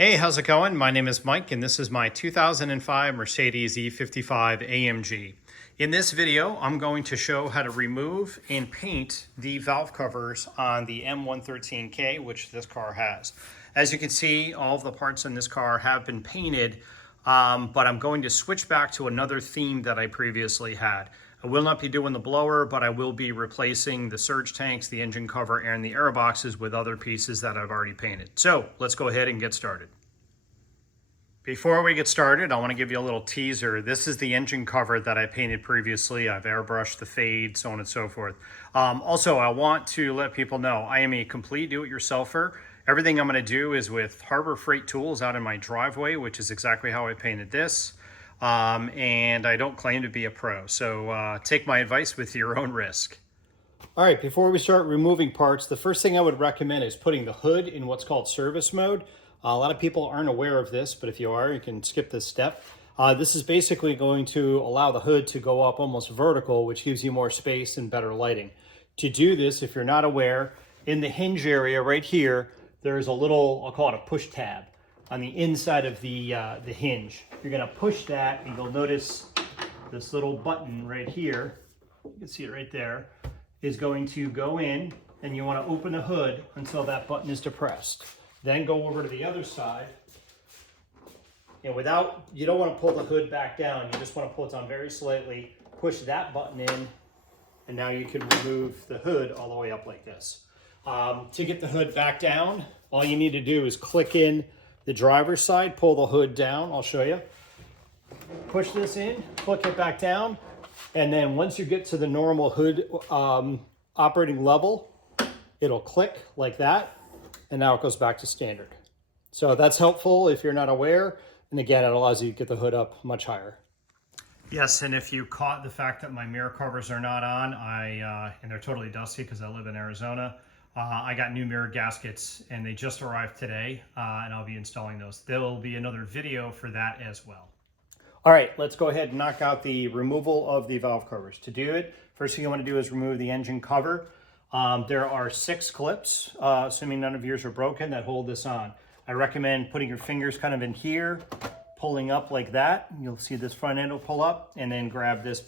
Hey, how's it going? My name is Mike, and this is my 2005 Mercedes E55 AMG. In this video, I'm going to show how to remove and paint the valve covers on the M113k, which this car has. As you can see, all of the parts in this car have been painted, but I'm going to switch back to another theme that I previously had. I will not be doing the blower, but I will be replacing the surge tanks, the engine cover, and the air boxes with other pieces that I've already painted. So let's go ahead and get started. Before we get started, I want to give you a little teaser. This is the engine cover that I painted previously. I've airbrushed the fade, so on and so forth. Also, I want to let people know I am a complete do-it-yourselfer. Everything I'm going to do is with Harbor Freight tools out in my driveway, which is exactly how I painted this. And I don't claim to be a pro, so take my advice with your own risk. All right, before we start removing parts, the first thing I would recommend is putting the hood in what's called service mode. A lot of people aren't aware of this, but if you are, you can skip this step. This is basically going to allow the hood to go up almost vertical, which gives you more space and better lighting. To do this, if you're not aware, in the hinge area right here, there's a little, I'll call it a push tab on the inside of the hinge. You're gonna push that and you'll notice this little button right here, you can see it right there, is going to go in, and you wanna open the hood until that button is depressed. Then go over to the other side, and you don't want to pull the hood back down, you just want to pull it down very slightly, push that button in, and now you can remove the hood all the way up like this. To get the hood back down, all you need to do is click in the driver's side, pull the hood down, I'll show you. Push this in, click it back down, and then once you get to the normal hood operating level, it'll click like that. And now it goes back to standard. So that's helpful if you're not aware. And again, it allows you to get the hood up much higher. Yes, and if you caught the fact that my mirror covers are not on, and they're totally dusty because I live in Arizona, I got new mirror gaskets and they just arrived today, and I'll be installing those. There will be another video for that as well. All right, let's go ahead and knock out the removal of the valve covers. To do it, first thing you want to do is remove the engine cover. There are 6 clips, assuming none of yours are broken, that hold this on. I recommend putting your fingers kind of in here, pulling up like that. You'll see this front end will pull up, and then grab this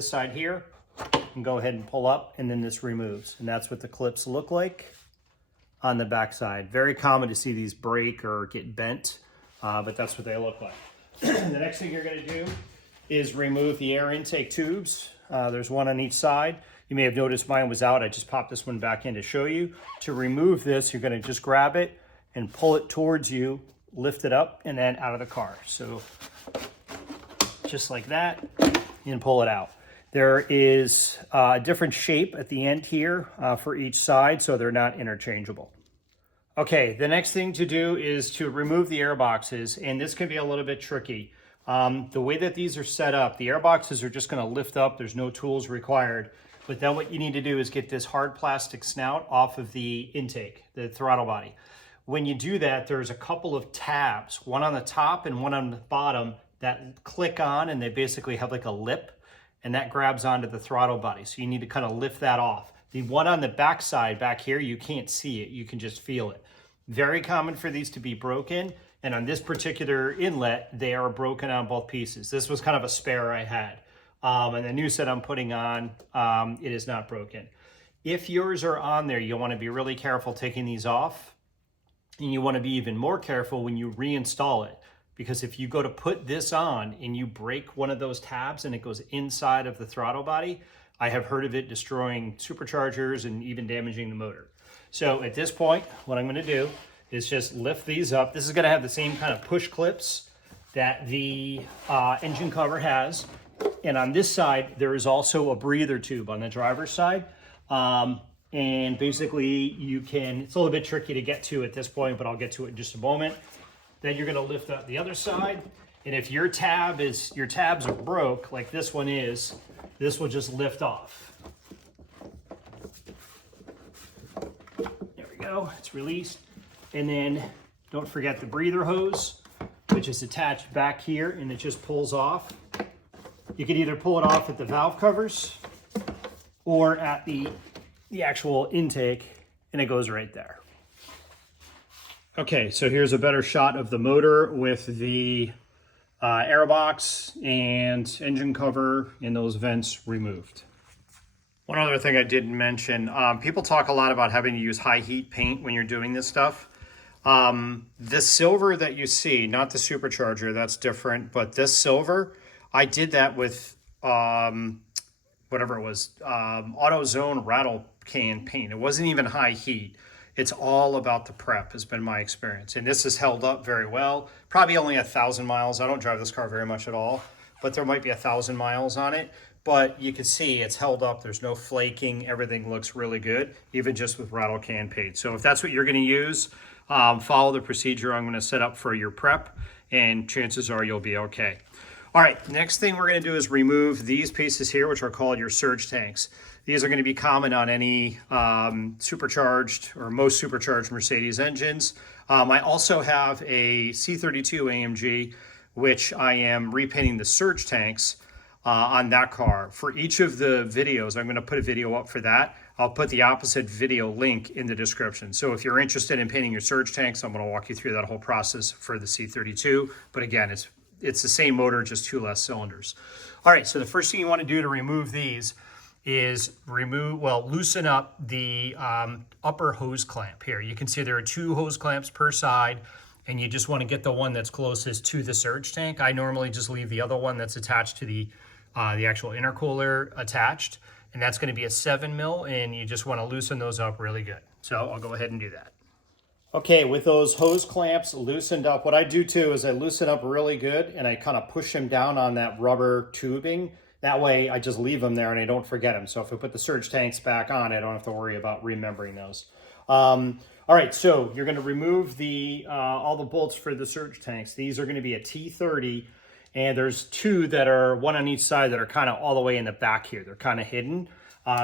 side here and go ahead and pull up, and then this removes. And that's what the clips look like on the back side. Very common to see these break or get bent, but that's what they look like. The next thing you're going to do is remove the air intake tubes. There's one on each side. You may have noticed mine was out. I just popped this one back in to show you. To remove this, you're gonna just grab it and pull it towards you, lift it up, and then out of the car. So just like that, and pull it out. There is a different shape at the end here for each side, so they're not interchangeable. Okay, the next thing to do is to remove the air boxes, and this can be a little bit tricky. The way that these are set up, the air boxes are just gonna lift up. There's no tools required. But then what you need to do is get this hard plastic snout off of the intake, the throttle body. When you do that, there's a couple of tabs, one on the top and one on the bottom, that click on, and they basically have like a lip, and that grabs onto the throttle body. So you need to kind of lift that off. The one on the back side back here, you can't see it, you can just feel it. Very common for these to be broken, and on this particular inlet, they are broken on both pieces. This was kind of a spare I had. And the new set I'm putting on, it is not broken. If yours are on there, you'll want to be really careful taking these off, and you want to be even more careful when you reinstall it, because if you go to put this on and you break one of those tabs and it goes inside of the throttle body, I have heard of it destroying superchargers and even damaging the motor. So at this point, what I'm going to do is just lift these up. This is going to have the same kind of push clips that the engine cover has. And on this side, there is also a breather tube on the driver's side. And basically it's a little bit tricky to get to at this point, but I'll get to it in just a moment. Then you're gonna lift up the other side. And if your tabs are broke, like this one is, this will just lift off. There we go, it's released. And then don't forget the breather hose, which is attached back here, and it just pulls off. You can either pull it off at the valve covers or at the actual intake, and it goes right there. Okay, so here's a better shot of the motor with the airbox and engine cover and those vents removed. One other thing I didn't mention, people talk a lot about having to use high heat paint when you're doing this stuff. This silver that you see, not the supercharger, that's different, but this silver, I did that with whatever it was, AutoZone rattle can paint. It wasn't even high heat. It's all about the prep, has been my experience. And this has held up very well. Probably only 1,000 miles. I don't drive this car very much at all, but there might be 1,000 miles on it. But you can see it's held up. There's no flaking. Everything looks really good, even just with rattle can paint. So if that's what you're going to use, follow the procedure I'm going to set up for your prep, and chances are you'll be okay. All right, next thing we're going to do is remove these pieces here, which are called your surge tanks. These are going to be common on any supercharged or most supercharged Mercedes engines. I also have a C32 AMG, which I am repainting the surge tanks on that car. For each of the videos, I'm going to put a video up for that. I'll put the opposite video link in the description. So if you're interested in painting your surge tanks, I'm going to walk you through that whole process for the C32. But again, it's the same motor, just 2 less cylinders. All right, so the first thing you want to do to remove these is loosen up the upper hose clamp here. You can see there are 2 hose clamps per side, and you just want to get the one that's closest to the surge tank. I normally just leave the other one that's attached to the actual intercooler attached, and that's going to be a 7 mil, and you just want to loosen those up really good. So I'll go ahead and do that. Okay, with those hose clamps loosened up, what I do too is I loosen up really good and I kind of push them down on that rubber tubing. That way I just leave them there and I don't forget them. So if I put the surge tanks back on, I don't have to worry about remembering those. All right, so you're going to remove all the bolts for the surge tanks. These are going to be a T30, and there's 2 that are one on each side that are kind of all the way in the back here. They're kind of hidden.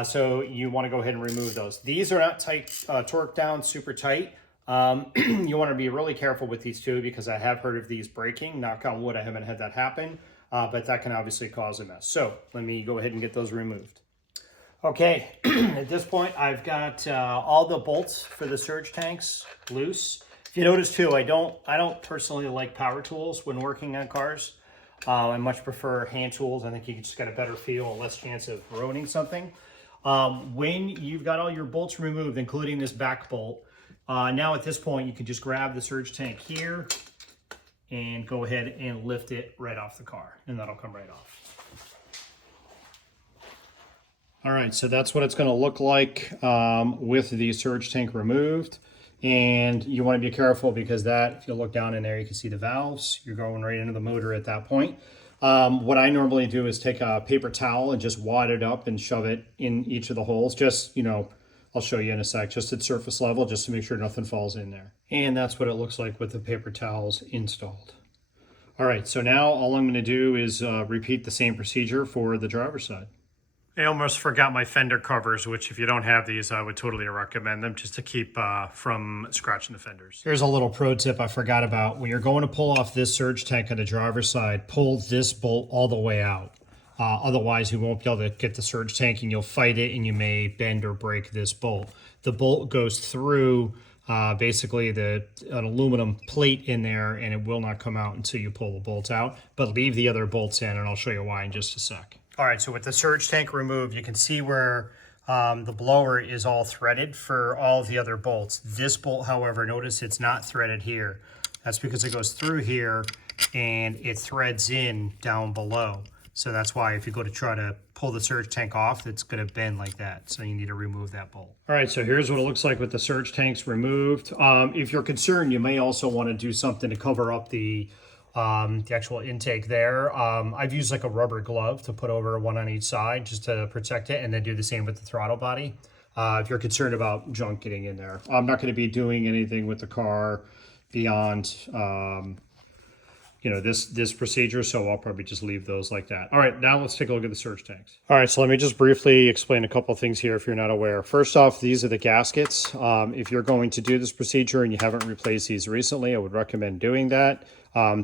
So you want to go ahead and remove those. These are not tight, torqued down super tight. You want to be really careful with these 2 because I have heard of these breaking. Knock on wood, I haven't had that happen, but that can obviously cause a mess. So let me go ahead and get those removed. Okay, at this point, I've got all the bolts for the surge tanks loose. If you notice too, I don't personally like power tools when working on cars. I much prefer hand tools. I think you can just get a better feel, less chance of ruining something. When you've got all your bolts removed, including this back bolt, now at this point, you can just grab the surge tank here and go ahead and lift it right off the car, and that'll come right off. All right, so that's what it's going to look like with the surge tank removed. And you want to be careful because if you look down in there, you can see the valves. You're going right into the motor at that point. What I normally do is take a paper towel and just wad it up and shove it in each of the holes. Just, I'll show you in a sec, just at surface level, just to make sure nothing falls in there. And that's what it looks like with the paper towels installed. All right, so now all I'm going to do is repeat the same procedure for the driver's side. I almost forgot my fender covers, which if you don't have these, I would totally recommend them just to keep from scratching the fenders. Here's a little pro tip I forgot about. When you're going to pull off this surge tank on the driver's side, pull this bolt all the way out. Otherwise, you won't be able to get the surge tank and you'll fight it and you may bend or break this bolt. The bolt goes through basically an aluminum plate in there, and it will not come out until you pull the bolt out. But leave the other bolts in, and I'll show you why in just a sec. All right, so with the surge tank removed, you can see where the blower is all threaded for all of the other bolts. This bolt, however, notice it's not threaded here. That's because it goes through here and it threads in down below. So that's why if you go to try to pull the surge tank off, it's going to bend like that. So you need to remove that bolt. All right, so here's what it looks like with the surge tanks removed. If you're concerned, you may also want to do something to cover up the actual intake there. I've used like a rubber glove to put over one on each side just to protect it, and then do the same with the throttle body. If you're concerned about junk getting in there. I'm not going to be doing anything with the car beyond this procedure, so I'll probably just leave those like that. All right, now let's take a look at the surge tanks. All right, so let me just briefly explain a couple of things here if you're not aware. First off, these are the gaskets. If you're going to do this procedure and you haven't replaced these recently, I would recommend doing that.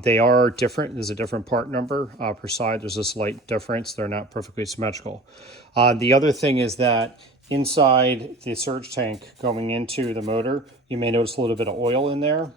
They are different. There's a different part number per side. There's a slight difference. They're not perfectly symmetrical. The other thing is that inside the surge tank going into the motor, you may notice a little bit of oil in there.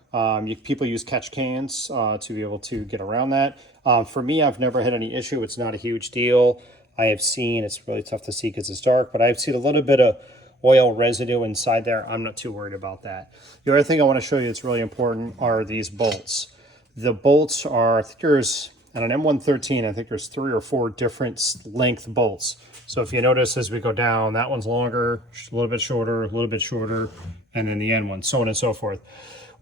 People use catch cans to be able to get around that. For me, I've never had any issue. It's not a huge deal. I have seen, it's really tough to see because it's dark, but I've seen a little bit of oil residue inside there. I'm not too worried about that. The other thing I want to show you that's really important are these bolts. The bolts are, I think there's, on an M113, I think there's 3 or 4 different length bolts. So if you notice as we go down, that one's longer, a little bit shorter, and then the end one, so on and so forth.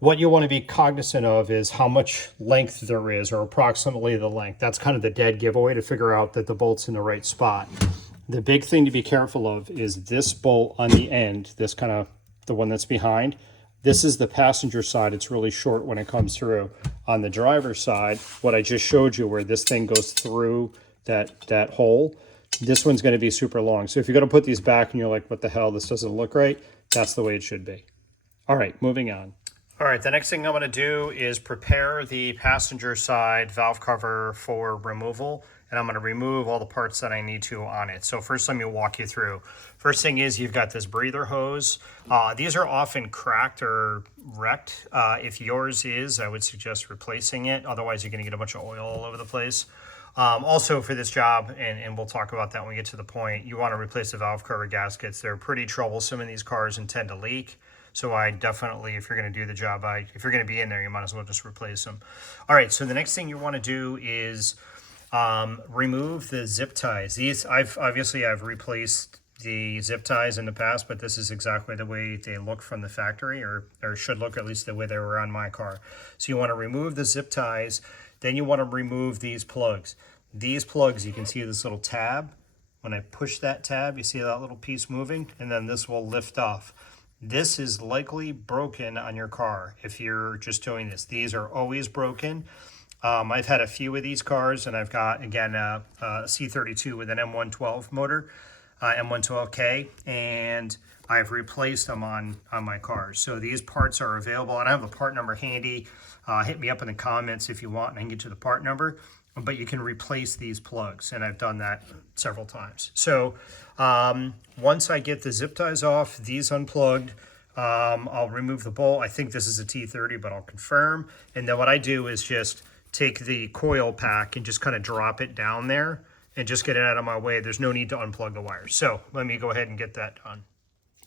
What you want to be cognizant of is how much length there is, or approximately the length. That's kind of the dead giveaway to figure out that the bolt's in the right spot. The big thing to be careful of is this bolt on the end, this kind of, the one that's behind. This is the passenger side. It's really short when it comes through. On the driver's side, what I just showed you where this thing goes through that hole, this one's going to be super long. So if you're going to put these back and you're like, what the hell, this doesn't look right, that's the way it should be. All right, moving on. All right, the next thing I'm going to do is prepare the passenger side valve cover for removal, and I'm going to remove all the parts that I need to on it. So first, let me walk you through. First thing is you've got this breather hose. These are often cracked or wrecked. If yours is, I would suggest replacing it. Otherwise, you're going to get a bunch of oil all over the place. Also for this job, and we'll talk about that when we get to the point, you want to replace the valve cover gaskets. They're pretty troublesome in these cars and tend to leak. So I definitely, if you're going to do the job, if you're going to be in there, you might as well just replace them. All right, so the next thing you want to do is remove the zip ties. These, I've replaced the zip ties in the past, but this is exactly the way they look from the factory, or should look at least the way they were on my car. So you want to remove the zip ties, then you want to remove these plugs. These plugs, you can see this little tab. When I push that tab, you see that little piece moving, and then this will lift off. This is likely broken on your car if you're just doing this. These are always broken. I've had a few of these cars, and I've got, again, a C32 with an m112 motor, m112k, and I've replaced them on my cars. So these parts are available, and I have the part number handy. Hit me up in the comments if you want, and I can get you the part number. But you can replace these plugs, and I've done that several times. So once I get the zip ties off, these unplugged, I'll remove the bolt. I think this is a T30, but I'll confirm. And then what I do is just take the coil pack and just kind of drop it down there and just get it out of my way. There's no need to unplug the wires. So let me go ahead and get that done.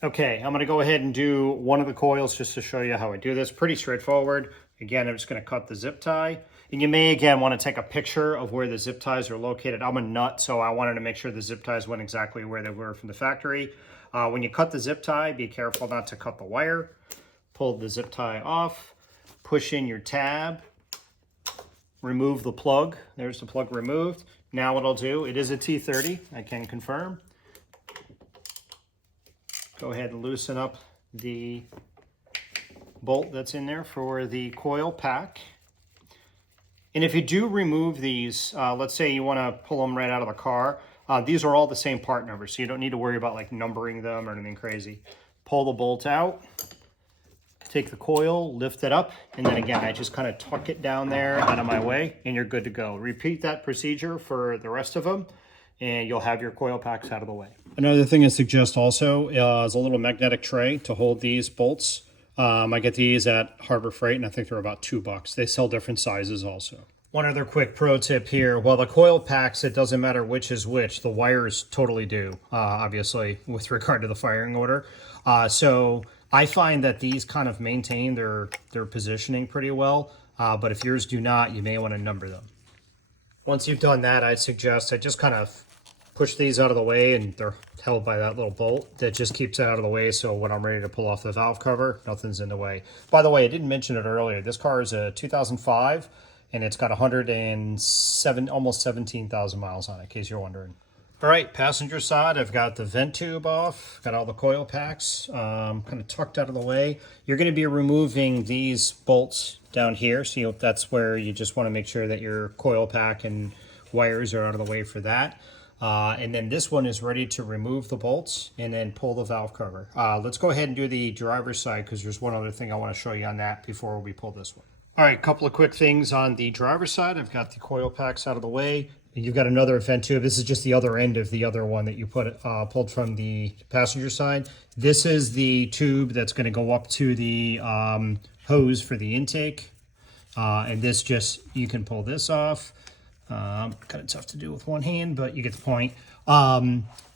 Okay, I'm going to go ahead and do one of the coils just to show you how I do this. Pretty straightforward. Again, I'm just going to cut the zip tie. And you may, again, want to take a picture of where the zip ties are located. I'm a nut, so I wanted to make sure the zip ties went exactly where they were from the factory. When you cut the zip tie, be careful not to cut the wire. Pull the zip tie off, push in your tab, remove the plug. There's the plug removed. Now what I'll do, it is a T30, I can confirm. Go ahead and loosen up the bolt that's in there for the coil pack. And if you do remove these, let's say you want to pull them right out of the car, these are all the same part numbers, so you don't need to worry about like numbering them or anything crazy. Pull the bolt out, take the coil, lift it up, and then again, I just kind of tuck it down there out of my way, and you're good to go. Repeat that procedure for the rest of them, and you'll have your coil packs out of the way. Another thing I suggest also is a little magnetic tray to hold these bolts. I get these at Harbor Freight, and I think they're about $2. They sell different sizes also. One other quick pro tip here. While the coil packs, it doesn't matter which is which. The wires totally do, obviously, with regard to the firing order. So I find that these kind of maintain their positioning pretty well. But if yours do not, you may want to number them. Once you've done that, I'd suggest I just kind of push these out of the way, and they're held by that little bolt that just keeps it out of the way, so when I'm ready to pull off the valve cover, nothing's in the way. By the way, I didn't mention it earlier. This car is a 2005, and it's got 107, almost 17,000 miles on it, in case you're wondering. All right, passenger side, I've got the vent tube off, got all the coil packs kind of tucked out of the way. You're going to be removing these bolts down here, so that's where you just want to make sure that your coil pack and wires are out of the way for that. And then this one is ready to remove the bolts and then pull the valve cover. Let's go ahead and do the driver's side, because there's one other thing I want to show you on that before we pull this one. All right, a couple of quick things on the driver's side. I've got the coil packs out of the way. you've got another vent tube. This is just the other end of the other one that you pulled from the passenger side. This is the tube that's going to go up to the hose for the intake. And this just, you can pull this off. Kind of tough to do with one hand, but you get the point.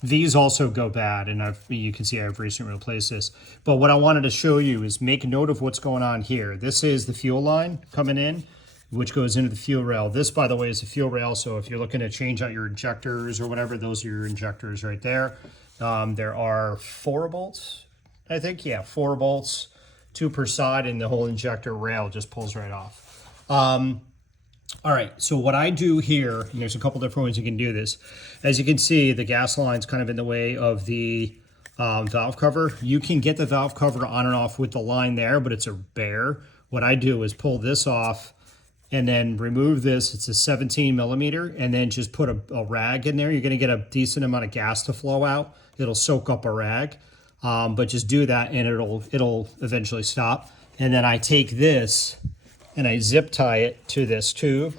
These also go bad, and you can see I've recently replaced this. But what I wanted to show you is make note of what's going on here. This is the fuel line coming in, which goes into the fuel rail. This, by the way, is the fuel rail, so if you're looking to change out your injectors or whatever, those are your injectors right there. There are 4 bolts, I think. Yeah, 4 bolts, 2 per side, and the whole injector rail just pulls right off. All right, so what I do here, and there's a couple different ways you can do this. As you can see, the gas line's kind of in the way of the valve cover. You can get the valve cover on and off with the line there, but it's a bare. What I do is pull this off and then remove this. It's a 17 millimeter, and then just put a rag in there. You're gonna get a decent amount of gas to flow out. It'll soak up a rag, but just do that and it'll eventually stop. And then I take this and I zip tie it to this tube,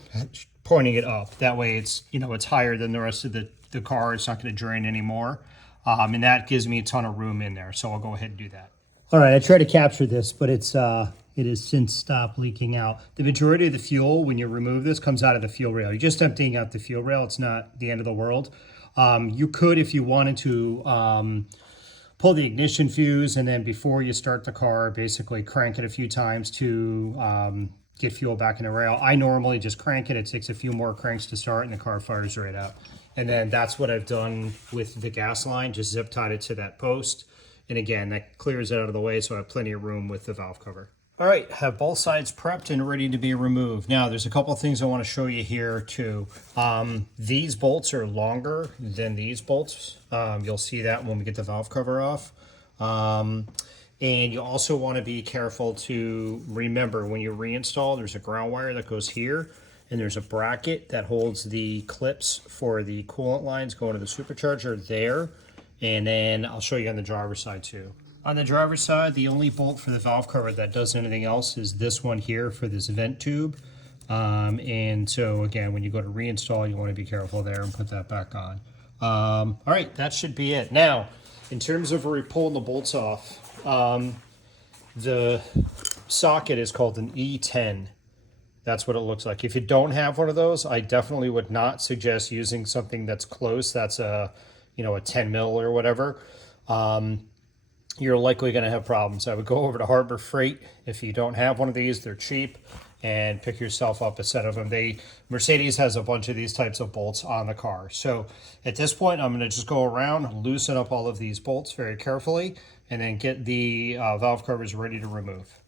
pointing it up. That way it's, it's higher than the rest of the car. It's not gonna drain anymore. And that gives me a ton of room in there. So I'll go ahead and do that. All right, I tried to capture this, but it has since stopped leaking out. The majority of the fuel, when you remove this, comes out of the fuel rail. You're just emptying out the fuel rail. It's not the end of the world. You could, if you wanted to, pull the ignition fuse, and then before you start the car, basically crank it a few times to get fuel back in the rail. I normally just crank it. It takes a few more cranks to start, and the car fires right out. And then that's what I've done with the gas line, just zip tied it to that post. And again, that clears it out of the way, so I have plenty of room with the valve cover. All right, have both sides prepped and ready to be removed. Now, there's a couple of things I want to show you here too. These bolts are longer than these bolts. You'll see that when we get the valve cover off. And you also want to be careful to remember when you reinstall, there's a ground wire that goes here, and there's a bracket that holds the clips for the coolant lines going to the supercharger there. And then I'll show you on the driver's side too. On the driver's side, the only bolt for the valve cover that does anything else is this one here for this vent tube. And so again, when you go to reinstall, you want to be careful there and put that back on. All right, that should be it. Now, in terms of pulling the bolts off, the socket is called an E10. That's what it looks like. If you don't have one of those, I definitely would not suggest using something that's close. That's a 10 mil or whatever. You're likely going to have problems. I would go over to Harbor Freight. If you don't have one of these, they're cheap, and pick yourself up a set of them. Mercedes has a bunch of these types of bolts on the car. So at this point, I'm going to just go around, loosen up all of these bolts very carefully, and then get the valve covers ready to remove.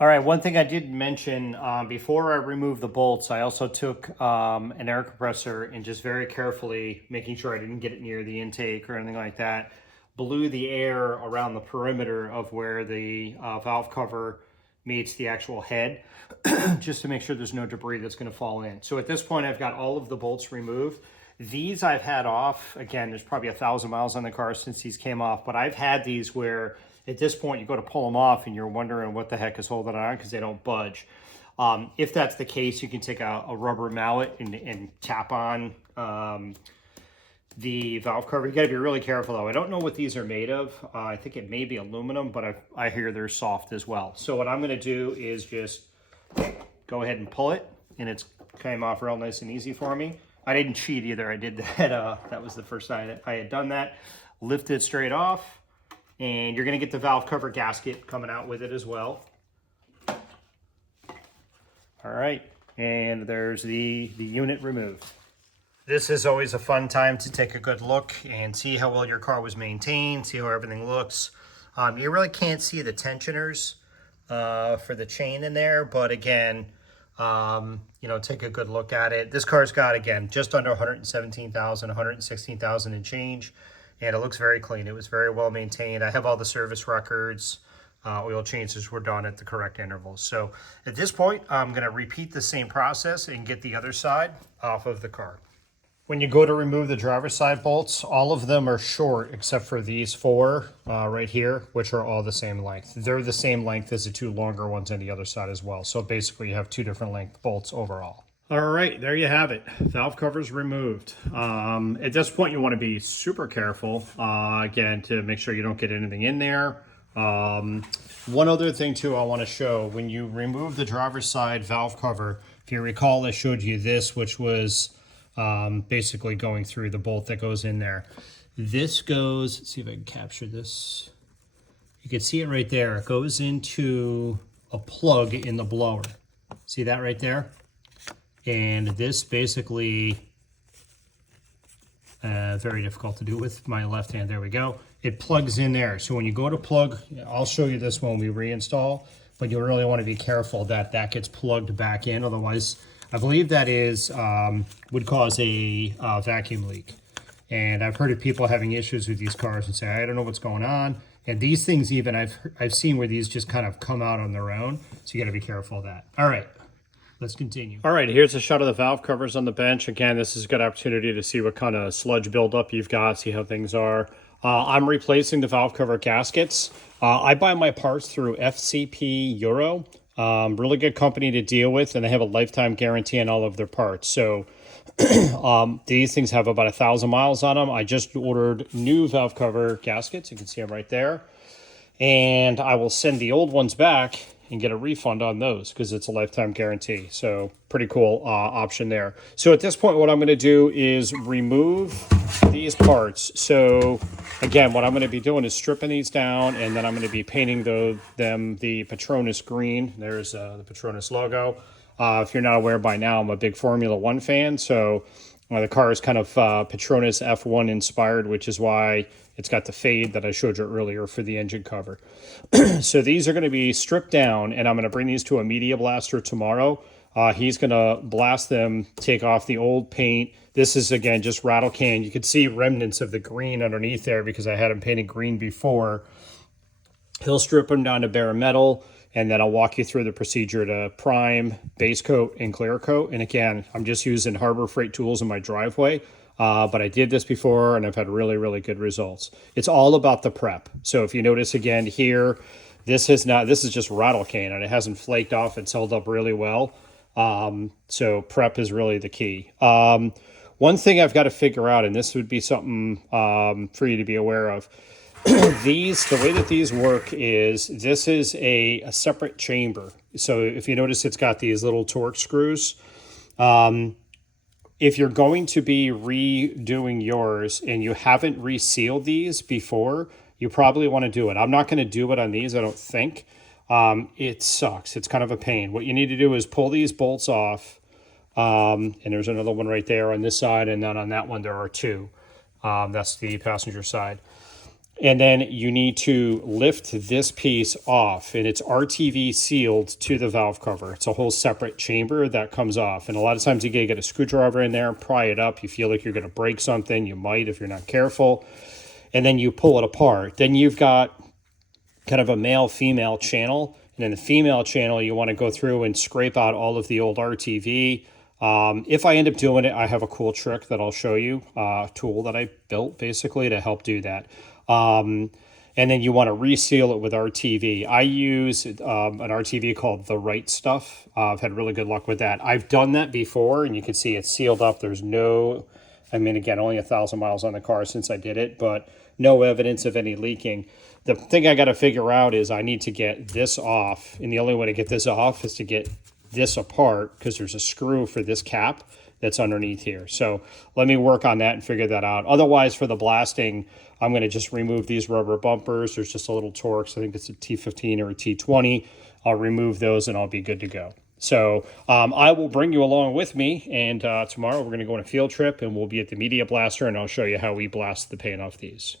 All right, one thing I did mention, before I removed the bolts, I also took an air compressor and just very carefully, making sure I didn't get it near the intake or anything like that, blew the air around the perimeter of where the valve cover meets the actual head, just to make sure there's no debris that's going to fall in. So at this point, I've got all of the bolts removed. These I've had off. Again, there's probably 1,000 miles on the car since these came off, but I've had these where at this point you go to pull them off and you're wondering what the heck is holding on because they don't budge. If that's the case, you can take a rubber mallet and tap on the valve cover. You got to be really careful though. I don't know what these are made of. I think it may be aluminum, but I hear they're soft as well. So what I'm going to do is just go ahead and pull it, and it's came off real nice and easy for me. I didn't cheat either. I did that. That was the first time I had done that. Lift it straight off, and you're going to get the valve cover gasket coming out with it as well. All right, and there's the unit removed. This is always a fun time to take a good look and see how well your car was maintained, see how everything looks. You really can't see the tensioners for the chain in there, but again, take a good look at it. This car's got, again, just under 117,000, 116,000 and change, and it looks very clean. It was very well maintained. I have all the service records. Oil changes were done at the correct intervals. So at this point, I'm going to repeat the same process and get the other side off of the car. When you go to remove the driver's side bolts, all of them are short except for these 4 right here, which are all the same length. They're the same length as the 2 longer ones on the other side as well. So basically you have 2 different length bolts overall. All right, there you have it. Valve covers removed. At this point, you want to be super careful, again, to make sure you don't get anything in there. One other thing, too, I want to show. When you remove the driver's side valve cover, if you recall, I showed you this, which was basically going through the bolt that goes in there. This goes, let's see if I can capture this. You can see it right there. It goes into a plug in the blower. See that right there? And this basically, very difficult to do with my left hand. There we go. It plugs in there. So when you go to plug, I'll show you this when we reinstall, but you really want to be careful that that gets plugged back in. Otherwise, I believe that is would cause a vacuum leak. And I've heard of people having issues with these cars and say, I don't know what's going on. And these things even, I've seen where these just kind of come out on their own. So you got to be careful of that. All right. Let's continue. All right, here's a shot of the valve covers on the bench. Again, this is a good opportunity to see what kind of sludge buildup you've got, see how things are. I'm replacing the valve cover gaskets. I buy my parts through FCP Euro. Really good company to deal with, and they have a lifetime guarantee on all of their parts. So these things have about 1,000 miles on them. I just ordered new valve cover gaskets. You can see them right there. And I will send the old ones back and get a refund on those because it's a lifetime guarantee. So pretty cool option there. So at this point, what I'm going to do is remove these parts. So again, what I'm going to be doing is stripping these down, and then I'm going to be painting them the Petronas green. There's the Petronas logo. If you're not aware by now, I'm a big Formula One fan. So the car is kind of Petronas F1 inspired, which is why it's got the fade that I showed you earlier for the engine cover. So these are going to be stripped down, and I'm going to bring these to a media blaster tomorrow. He's going to blast them, take off the old paint. This is, again, just rattle can. You could see remnants of the green underneath there because I had him painted green before. He'll strip them down to bare metal, and then I'll walk you through the procedure to prime, base coat, and clear coat. And again, I'm just using Harbor Freight tools in my driveway. But I did this before, and I've had really, really good results. It's all about the prep. So if you notice again here, this is just rattle can, and it hasn't flaked off. It's held up really well. So prep is really the key. One thing I've got to figure out, and this would be something for you to be aware of, the way that these work is this is a separate chamber. So if you notice, it's got these little torque screws. If you're going to be redoing yours and you haven't resealed these before, you probably want to do it. I'm not going to do it on these, I don't think. It sucks. It's kind of a pain. What you need to do is pull these bolts off. And there's another one right there on this side, and then on that one there are two. That's the passenger side. And then you need to lift this piece off, and it's RTV sealed to the valve cover. It's a whole separate chamber that comes off. And a lot of times you get a screwdriver in there and pry it up. You feel like you're going to break something. You might if you're not careful. And then you pull it apart. Then you've got kind of a male-female channel. And in the female channel, you want to go through and scrape out all of the old RTV. If I end up doing it, I have a cool trick that I'll show you, a tool that I built basically to help do that. And then you want to reseal it with RTV. I use an RTV called The Right Stuff. I've had really good luck with that. I've done that before, and you can see it's sealed up. There's no, I mean, again, only 1,000 miles on the car since I did it, but no evidence of any leaking. The thing I got to figure out is I need to get this off, and the only way to get this off is to get this apart because there's a screw for this cap that's underneath here. So let me work on that and figure that out. Otherwise, for the blasting, I'm going to just remove these rubber bumpers. There's just a little Torx. I think it's a T15 or a T20. I'll remove those and I'll be good to go. So I will bring you along with me, and tomorrow we're going to go on a field trip, and we'll be at the media blaster, and I'll show you how we blast the paint off these.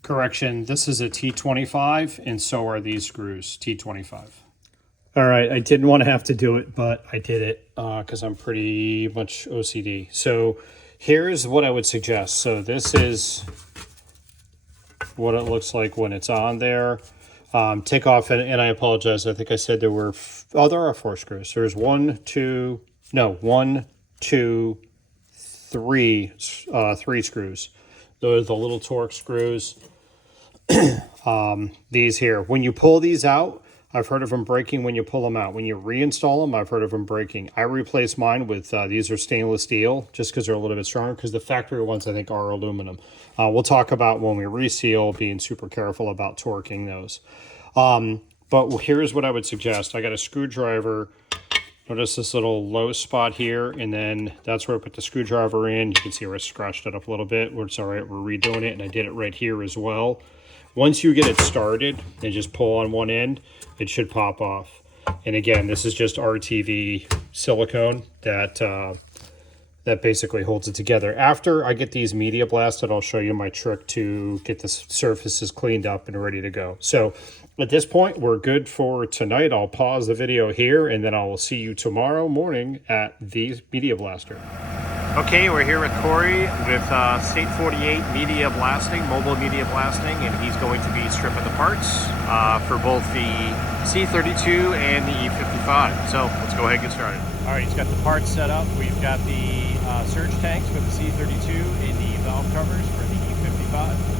Correction, this is a T25, and so are these screws, T25. All right, I didn't want to have to do it, but I did it because I'm pretty much OCD. So here's what I would suggest. So this is what it looks like when it's on there. Take off, and I apologize. I think I said there were, there are 4 screws. There's 1, 2, 3 screws. Those are the little Torx screws. These here. When you pull these out, I've heard of them breaking when you pull them out. When you reinstall them, I've heard of them breaking. I replaced mine with, these are stainless steel, just because they're a little bit stronger, because the factory ones, I think, are aluminum. We'll talk about when we reseal, being super careful about torquing those. But here's what I would suggest. I got a screwdriver. Notice this little low spot here, and then that's where I put the screwdriver in. You can see where I scratched it up a little bit, where it's all right, we're redoing it, and I did it right here as well. Once you get it started and just pull on one end, it should pop off. And again, this is just RTV silicone that that basically holds it together. After I get these media blasted, I'll show you my trick to get the surfaces cleaned up and ready to go. So at this point, we're good for tonight. I'll pause the video here, and then I will see you tomorrow morning at the Media Blaster. Okay, we're here with Corey with State 48 Media Blasting, mobile media blasting, and he's going to be stripping the parts for both the C32 and the E55. So let's go ahead and get started. All right, he's got the parts set up. We've got the surge tanks with the C32 and the valve covers for the E55.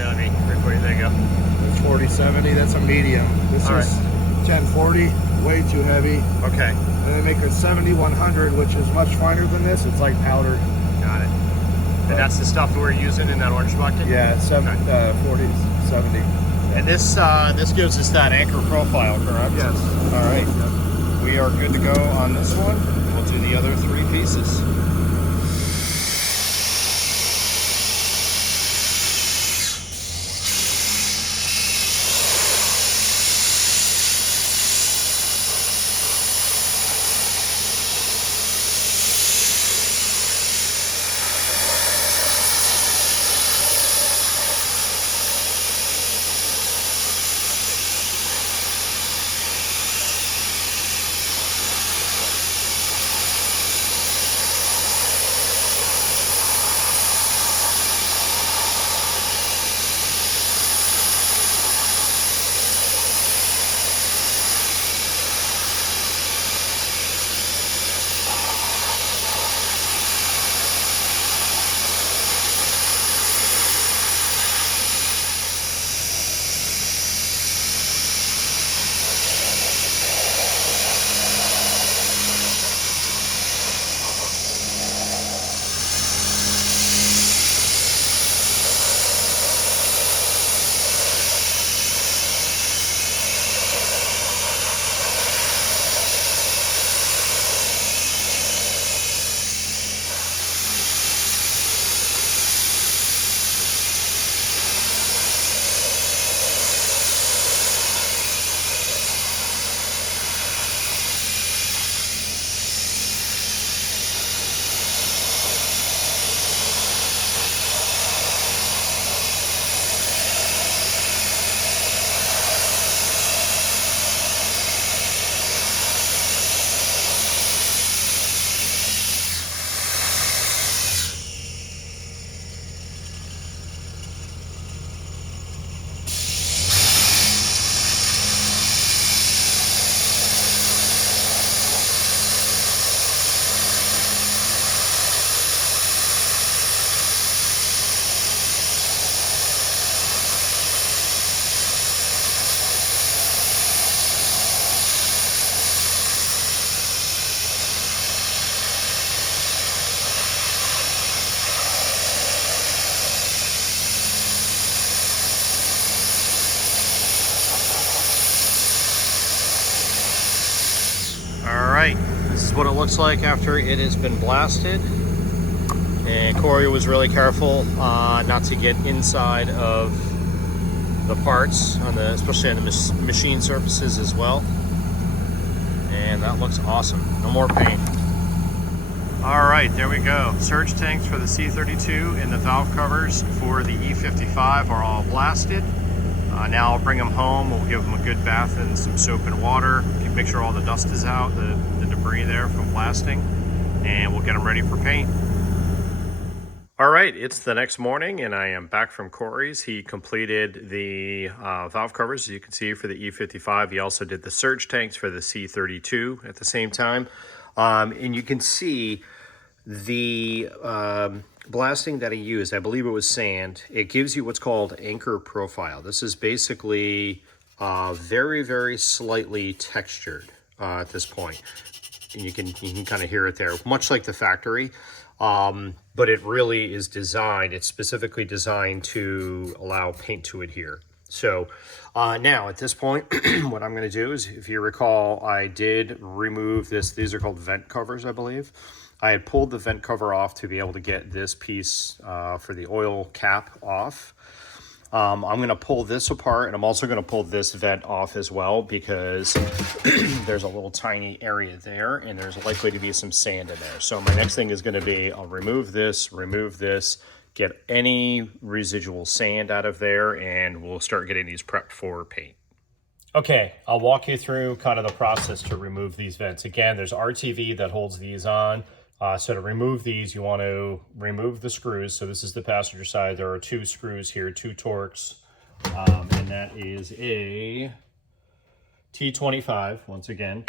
Let me record. There you go. 4070, that's a medium. This All is 1040, way too heavy. Okay. And they make a 7100, which is much finer than this. It's like powder. Got it. And that's the stuff we're using in that orange bucket? Yeah, it's 40, 70. And this gives us that anchor profile, correct? Yes. All right. Yep. We are good to go on this one. We'll do the other three pieces. right, this is what it looks like after it has been blasted. And Corey was really careful not to get inside of the parts, especially on the machine surfaces as well. And that looks awesome. No more paint. All right, there we go. Surge tanks for the C32 and the valve covers for the E55 are all blasted. Now I'll bring them home. We'll give them a good bath in some soap and water. Make sure all the dust is out, the debris there from blasting, and we'll get them ready for paint. All right, it's the next morning and I am back from Corey's. He completed the valve covers, as you can see, for the E55. He also did the surge tanks for the C32 at the same time. And you can see the blasting that he used. I believe it was sand. It gives you what's called anchor profile. This is basically very, very slightly textured at this point. And you can kind of hear it there, much like the factory. But it really is designed, it's specifically designed to allow paint to adhere. So now at this point, what I'm going to do is, if you recall, I did remove this. These are called vent covers, I believe. I had pulled the vent cover off to be able to get this piece for the oil cap off. I'm going to pull this apart, and I'm also going to pull this vent off as well, because there's a little tiny area there and there's likely to be some sand in there. So my next thing is going to be, I'll remove this, get any residual sand out of there, and we'll start getting these prepped for paint. Okay, I'll walk you through kind of the process to remove these vents. Again, there's RTV that holds these on. So to remove these, you want to remove the screws. So this is the passenger side. There are 2 screws here, 2 Torx, and that is a T25 once again.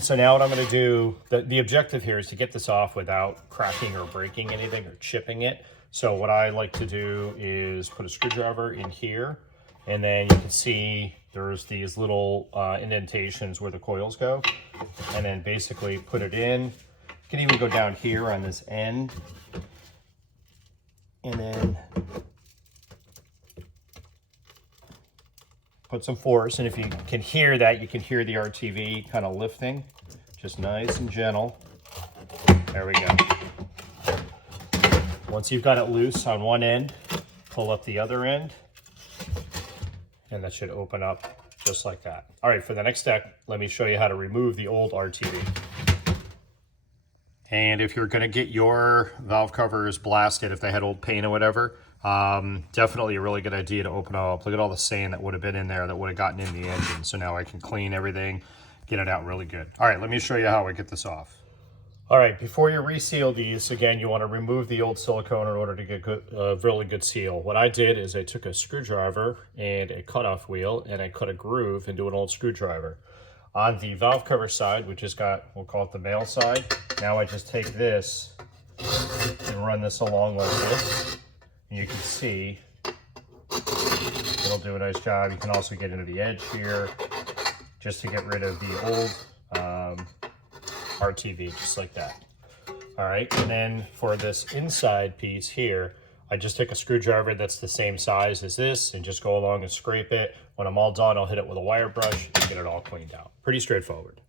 So now what I'm going to do, the objective here is to get this off without cracking or breaking anything or chipping it. So what I like to do is put a screwdriver in here, and then you can see there's these little indentations where the coils go, and then basically put it in. You can even go down here on this end, and then put some force. And if you can hear that, you can hear the RTV kind of lifting, just nice and gentle. There we go. Once you've got it loose on one end, pull up the other end, and that should open up just like that. All right, for the next step, let me show you how to remove the old RTV. And if you're going to get your valve covers blasted, if they had old paint or whatever, definitely a really good idea to open up. Look at all the sand that would have been in there that would have gotten in the engine. So now I can clean everything, get it out really good. All right, let me show you how I get this off. All right, before you reseal these, again, you want to remove the old silicone in order to get a really good seal. What I did is I took a screwdriver and a cutoff wheel, and I cut a groove into an old screwdriver. On the valve cover side, which has got, we'll call it the male side, now I just take this and run this along like this. And you can see it'll do a nice job. You can also get into the edge here just to get rid of the old RTV, just like that. All right, and then for this inside piece here, I just take a screwdriver that's the same size as this and just go along and scrape it. When I'm all done, I'll hit it with a wire brush and get it all cleaned out. Pretty straightforward.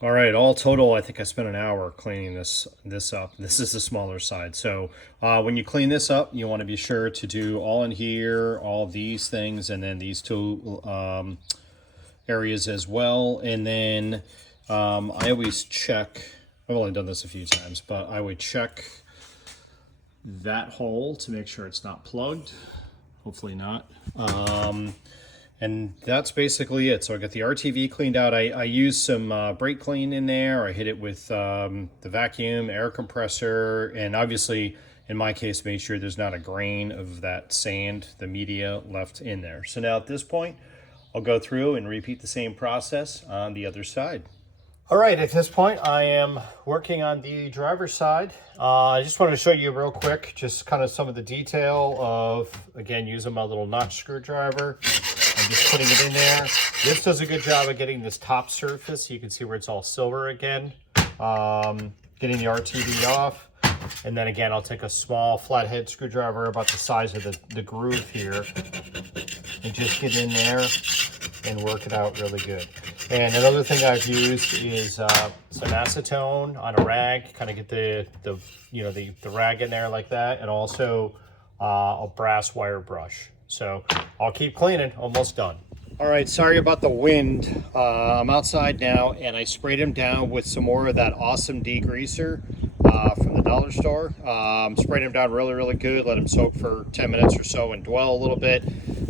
All right, all total, I think I spent an hour cleaning this up. This is the smaller side. So when you clean this up, you want to be sure to do all in here, all these things, and then these 2 areas as well. And then I always check, I've only done this a few times, but I would check that hole to make sure it's not plugged. Hopefully not. And that's basically it. So I got the RTV cleaned out. I used some brake clean in there. I hit it with the vacuum, air compressor, and obviously, in my case, made sure there's not a grain of that sand, the media, left in there. So now at this point, I'll go through and repeat the same process on the other side. All right, at this point, I am working on the driver's side. I just wanted to show you real quick, just kind of some of the detail of, again, using my little notch screwdriver. I'm just putting it in there. This does a good job of getting this top surface. You can see where it's all silver again. Getting the RTV off. And then again, I'll take a small flathead screwdriver about the size of the groove here and just get in there and work it out really good. And another thing I've used is some acetone on a rag, kind of get the rag in there like that, and also a brass wire brush. So I'll keep cleaning, almost done. All right, sorry about the wind. I'm outside now, and I sprayed him down with some more of that awesome degreaser from the dollar store. Sprayed him down really, really good, let him soak for 10 minutes or so and dwell a little bit.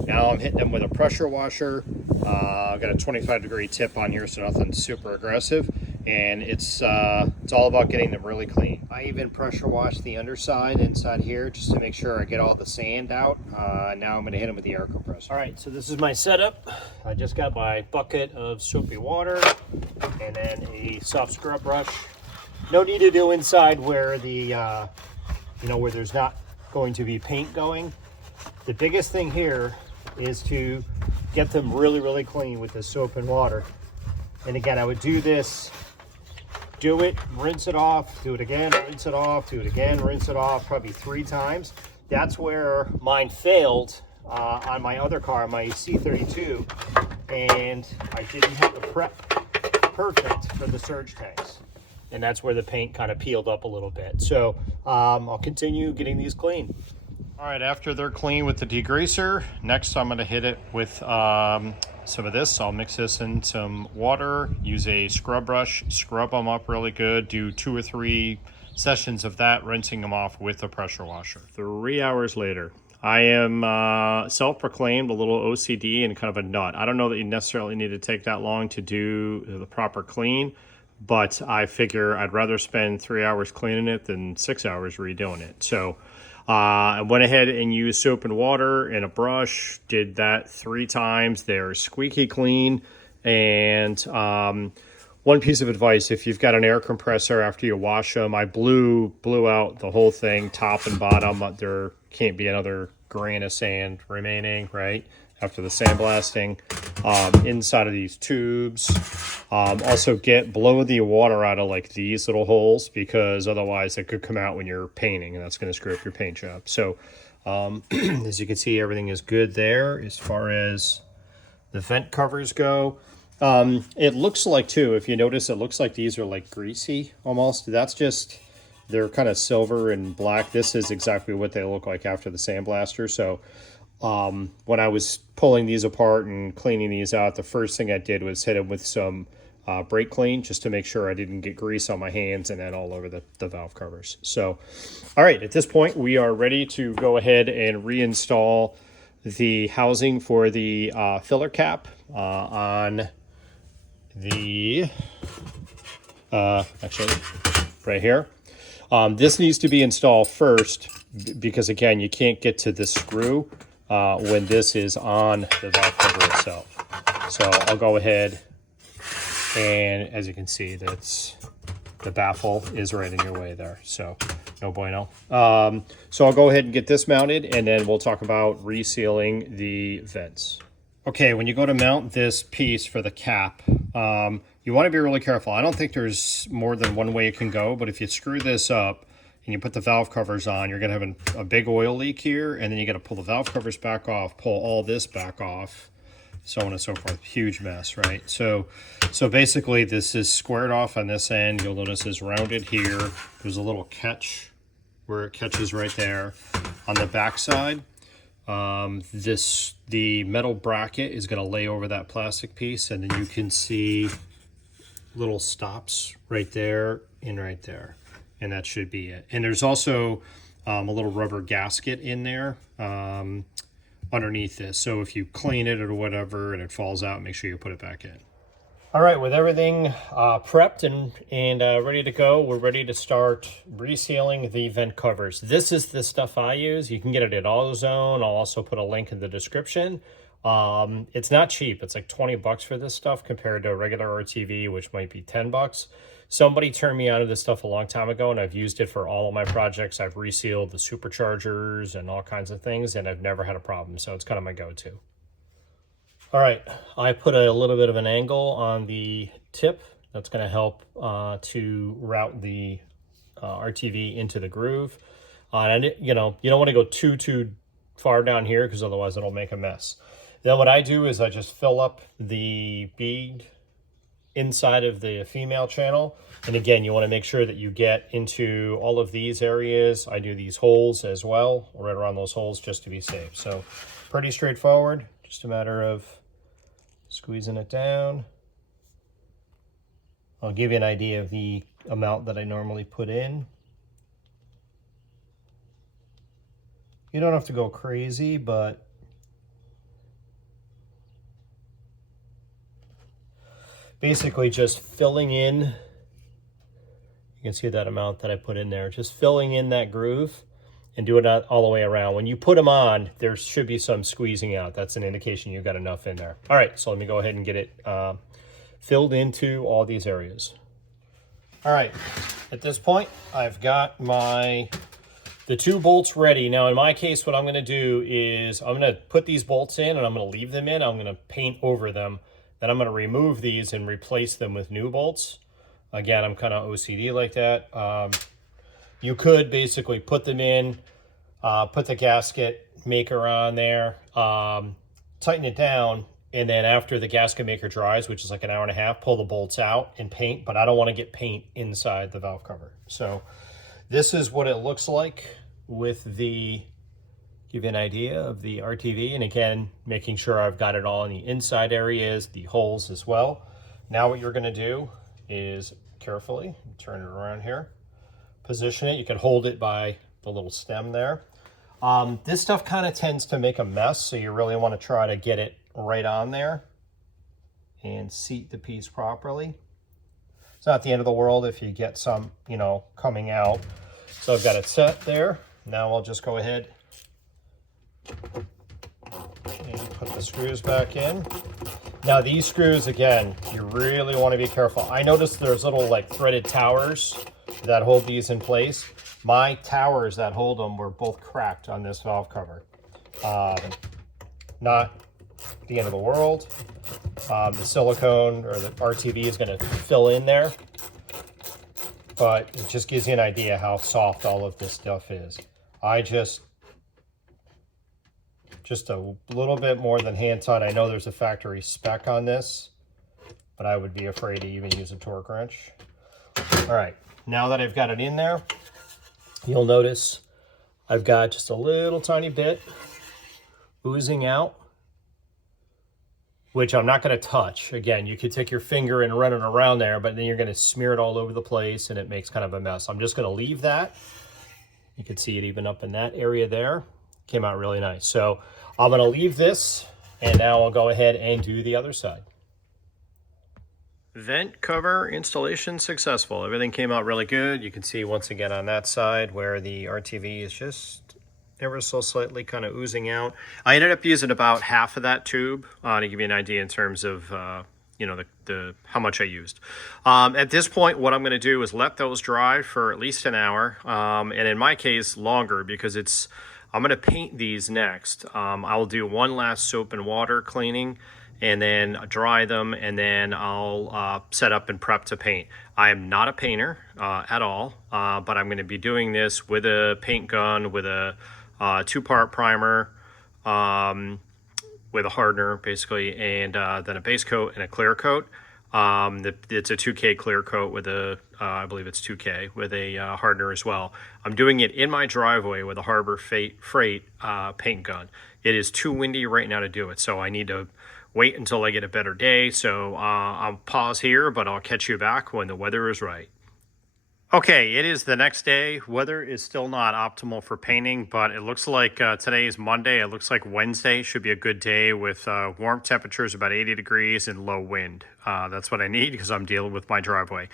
Now I'm hitting him with a pressure washer. I've got a 25-degree tip on here, so nothing super aggressive. And it's all about getting them really clean. I even pressure wash the underside inside here just to make sure I get all the sand out. Now I'm gonna hit them with the air compressor. All right, so this is my setup. I just got my bucket of soapy water and then a soft scrub brush. No need to do inside where the, where there's not going to be paint going. The biggest thing here is to get them really, really clean with the soap and water. And again, I would do this, do it, rinse it off, do it again, rinse it off, do it again, rinse it off, probably 3 times. That's where mine failed on my other car, my C32, and I didn't have the prep perfect for the surge tanks. And that's where the paint kind of peeled up a little bit. So I'll continue getting these clean. All right, after they're clean with the degreaser, next I'm gonna hit it with some of this. I'll mix this in some water, use a scrub brush, scrub them up really good, do 2 or 3 sessions of that, rinsing them off with a pressure washer. 3 hours later, I am self-proclaimed a little OCD and kind of a nut. I don't know that you necessarily need to take that long to do the proper clean, but I figure I'd rather spend 3 hours cleaning it than 6 hours redoing it. So I went ahead and used soap and water and a brush, did that 3 times. They're squeaky clean. And one piece of advice, if you've got an air compressor after you wash them, I blew out the whole thing, top and bottom. There can't be another grain of sand remaining, right? After the sandblasting, inside of these tubes. Also blow the water out of like these little holes, because otherwise it could come out when you're painting and that's going to screw up your paint job. So as you can see, everything is good there as far as the vent covers go. It looks like too, if you notice, it looks like these are like greasy almost. That's just, they're kind of silver and black. This is exactly what they look like after the sandblaster. So when I was pulling these apart and cleaning these out, the first thing I did was hit them with some brake clean just to make sure I didn't get grease on my hands and then all over the valve covers. So, all right, at this point, we are ready to go ahead and reinstall the housing for the filler cap on the, actually, right here. This needs to be installed first because, again, you can't get to the screw when this is on the valve cover itself. So I'll go ahead, and as you can see, that's the baffle is right in your way there. So no bueno. So I'll go ahead and get this mounted, and then we'll talk about resealing the vents. Okay, when you go to mount this piece for the cap, you want to be really careful. I don't think there's more than one way it can go, but if you screw this up and you put the valve covers on, you're going to have a big oil leak here, and then you got to pull the valve covers back off, pull all this back off, so on and so forth. Huge mess, right? So basically this is squared off on this end. You'll notice it's rounded here. There's a little catch where it catches right there. On the back side, the metal bracket is going to lay over that plastic piece, and then you can see little stops right there and right there, and that should be it. And there's also a little rubber gasket in there underneath this, so if you clean it or whatever and it falls out, make sure you put it back in. All right, with everything prepped and ready to go, we're ready to start resealing the vent covers. This is the stuff I use. You can get it at AutoZone. I'll also put a link in the description. It's not cheap. It's like 20 bucks for this stuff compared to a regular RTV, which might be 10 bucks. Somebody turned me onto this stuff a long time ago, and I've used it for all of my projects. I've resealed the superchargers and all kinds of things, and I've never had a problem. So it's kind of my go-to. All right, I put a little bit of an angle on the tip. That's going to help to route the RTV into the groove. And you don't want to go too far down here, because otherwise it'll make a mess. Then what I do is I just fill up the bead inside of the female channel. And again, you want to make sure that you get into all of these areas. I do these holes as well, right around those holes, just to be safe. So pretty straightforward, just a matter of squeezing it down. I'll give you an idea of the amount that I normally put in. You don't have to go crazy, but basically just filling in, you can see that amount that I put in there, just filling in that groove and do it all the way around. When you put them on, there should be some squeezing out. That's an indication you've got enough in there. All right, so let me go ahead and get it filled into all these areas. All right, at this point, I've got the 2 bolts ready. Now, in my case, what I'm gonna do is I'm gonna put these bolts in and I'm gonna leave them in. I'm gonna paint over them. Then I'm gonna remove these and replace them with new bolts. Again, I'm kind of OCD like that. You could basically put them in, put the gasket maker on there, tighten it down, and then after the gasket maker dries, which is like an hour and a half, pull the bolts out and paint, but I don't want to get paint inside the valve cover. So this is what it looks like with the, give you an idea of the RTV. And again, making sure I've got it all in the inside areas, the holes as well. Now what you're gonna do is carefully turn it around here, position it. You can hold it by the little stem there. This stuff kind of tends to make a mess, so you really want to try to get it right on there and seat the piece properly. It's not the end of the world if you get some, you know, coming out. So I've got it set there. Now I'll just go ahead and put the screws back in. Now these screws, again, you really want to be careful. I noticed there's little like threaded towers that hold these in place. My towers that hold them were both cracked on this valve cover. Not the end of the world. The silicone or the RTV is going to fill in there, but it just gives you an idea how soft all of this stuff is. I just a little bit more than hand tight. I know there's a factory spec on this, but I would be afraid to even use a torque wrench. All right, now that I've got it in there, you'll notice I've got just a little tiny bit oozing out, which I'm not going to touch. Again, you could take your finger and run it around there, but then you're going to smear it all over the place and it makes kind of a mess. I'm just going to leave that. You can see it even up in that area there. Came out really nice. So I'm going to leave this, and now I'll go ahead and do the other side. Vent cover installation successful. Everything came out really good. You can see once again on that side where the RTV is just ever so slightly kind of oozing out. I ended up using about half of that tube to give you an idea in terms of you know, the how much I used. At this point, what I'm going to do is let those dry for at least an hour, and in my case longer, because I'm going to paint these next. I'll do one last soap and water cleaning and then dry them, and then I'll set up and prep to paint. I am not a painter at all, but I'm going to be doing this with a paint gun, with a 2-part primer, with a hardener basically, and then a base coat and a clear coat. It's a 2K clear coat with a, I believe it's 2K, with a hardener as well. I'm doing it in my driveway with a Harbor Freight paint gun. It is too windy right now to do it, so I need to wait until I get a better day. So I'll pause here, but I'll catch you back when the weather is right. Okay, it is the next day. Weather is still not optimal for painting, but it looks like today is Monday. It looks like Wednesday should be a good day with warm temperatures, about 80 degrees, and low wind. That's what I need because I'm dealing with my driveway.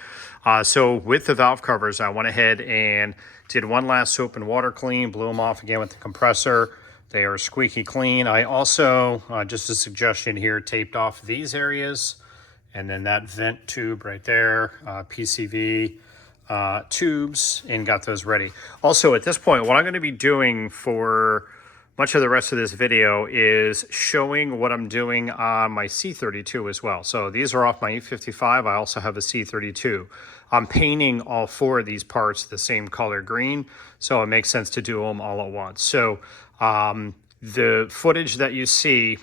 So with the valve covers, I went ahead and did one last soap and water clean, blew them off again with the compressor. They are squeaky clean. I also, just a suggestion here, taped off these areas, and then that vent tube right there, PCV, tubes, and got those ready. Also, at this point, what I'm going to be doing for much of the rest of this video is showing what I'm doing on my C32 as well. So these are off my e55. I also have a C32. I'm painting all 4 of these parts the same color green, so it makes sense to do them all at once. So the footage that you see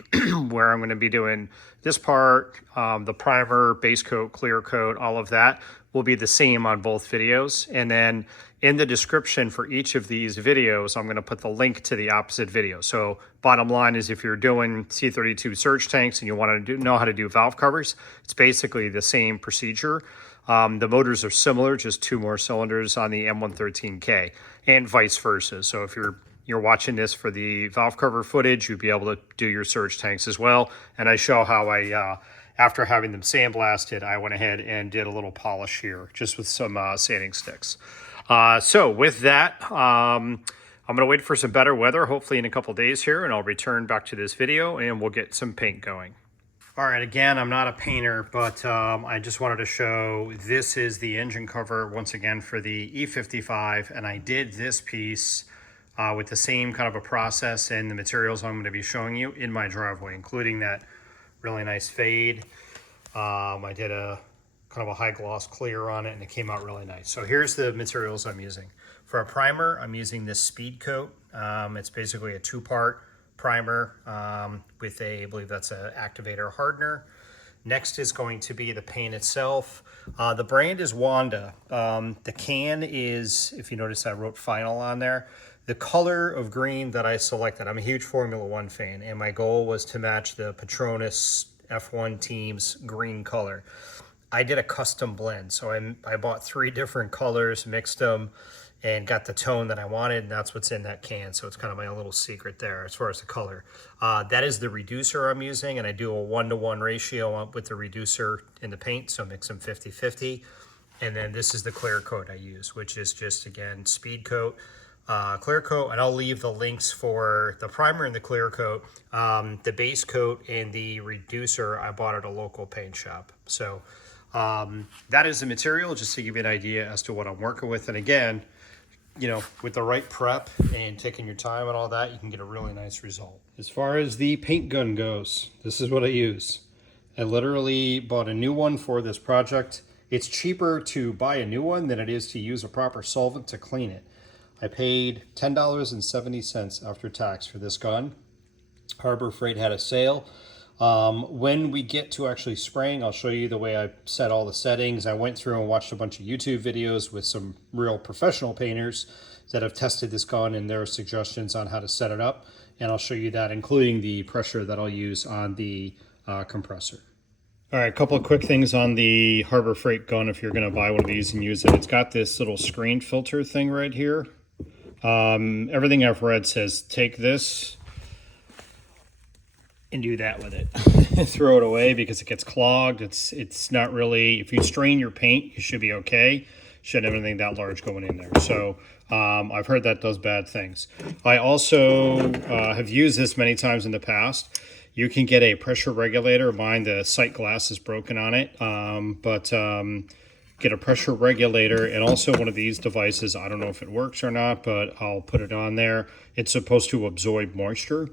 where I'm going to be doing This part, the primer, base coat, clear coat, all of that will be the same on both videos. And then in the description for each of these videos, I'm going to put the link to the opposite video. So bottom line is, if you're doing C32 surge tanks and you want to know how to do valve covers, it's basically the same procedure. The motors are similar, just 2 more cylinders on the m113k, and vice versa. So if you're watching this for the valve cover footage, you'd be able to do your surge tanks as well. And I show how I, after having them sandblasted, I went ahead and did a little polish here, just with some sanding sticks. So with that, I'm going to wait for some better weather, hopefully in a couple days here, and I'll return back to this video and we'll get some paint going. All right, again, I'm not a painter, but I just wanted to show, this is the engine cover once again for the E55, and I did this piece with the same kind of a process and the materials I'm going to be showing you in my driveway, including that really nice fade. I did a kind of a high gloss clear on it, and it came out really nice. So here's the materials I'm using. For a primer, I'm using this speed coat. It's basically a 2-part primer with I believe that's an activator hardener. Next is going to be the paint itself. The brand is Wanda. The can is, if you notice, I wrote Final on there. The color of green that I selected, I'm a huge Formula One fan, and my goal was to match the Petronas F1 team's green color. I did a custom blend, so I bought 3 different colors, mixed them, and got the tone that I wanted, and that's what's in that can. So it's kind of my little secret there as far as the color. That is the reducer I'm using, and I do a 1-to-1 ratio with the reducer in the paint, so mix them 50-50. And then this is the clear coat I use, which is just, again, speed coat, clear coat, and I'll leave the links for the primer and the clear coat. The base coat and the reducer I bought at a local paint shop. So that is the material, just to give you an idea as to what I'm working with. And again, you know, with the right prep and taking your time and all that, you can get a really nice result. As far as the paint gun goes, this is what I use. I literally bought a new one for this project. It's cheaper to buy a new one than it is to use a proper solvent to clean it. I paid $10.70 after tax for this gun. Harbor Freight had a sale. When we get to actually spraying, I'll show you the way I set all the settings. I went through and watched a bunch of YouTube videos with some real professional painters that have tested this gun and their suggestions on how to set it up. And I'll show you that, including the pressure that I'll use on the compressor. All right, a couple of quick things on the Harbor Freight gun if you're going to buy one of these and use it. It's got this little screen filter thing right here. Everything I've read says take this and do that with it. Throw it away because it gets clogged. It's not really, if you strain your paint, you should be okay. Shouldn't have anything that large going in there. So I've heard that does bad things. I also have used this many times in the past. You can get a pressure regulator. Mine, the sight glass is broken on it. Get a pressure regulator and also one of these devices. I don't know if it works or not, but I'll put it on there. It's supposed to absorb moisture.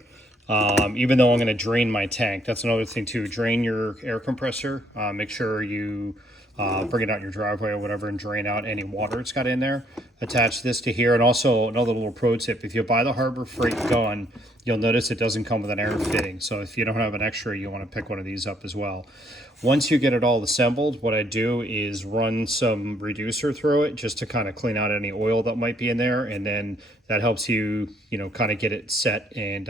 Even though I'm going to drain my tank. That's another thing too. Drain your air compressor. Make sure you bring it out in your driveway or whatever and drain out any water it's got in there. Attach this to here. And also another little pro tip, if you buy the Harbor Freight gun, you'll notice it doesn't come with an air fitting. So if you don't have an extra, you want to pick one of these up as well. Once you get it all assembled, what I do is run some reducer through it just to kind of clean out any oil that might be in there. And then that helps you, kind of get it set and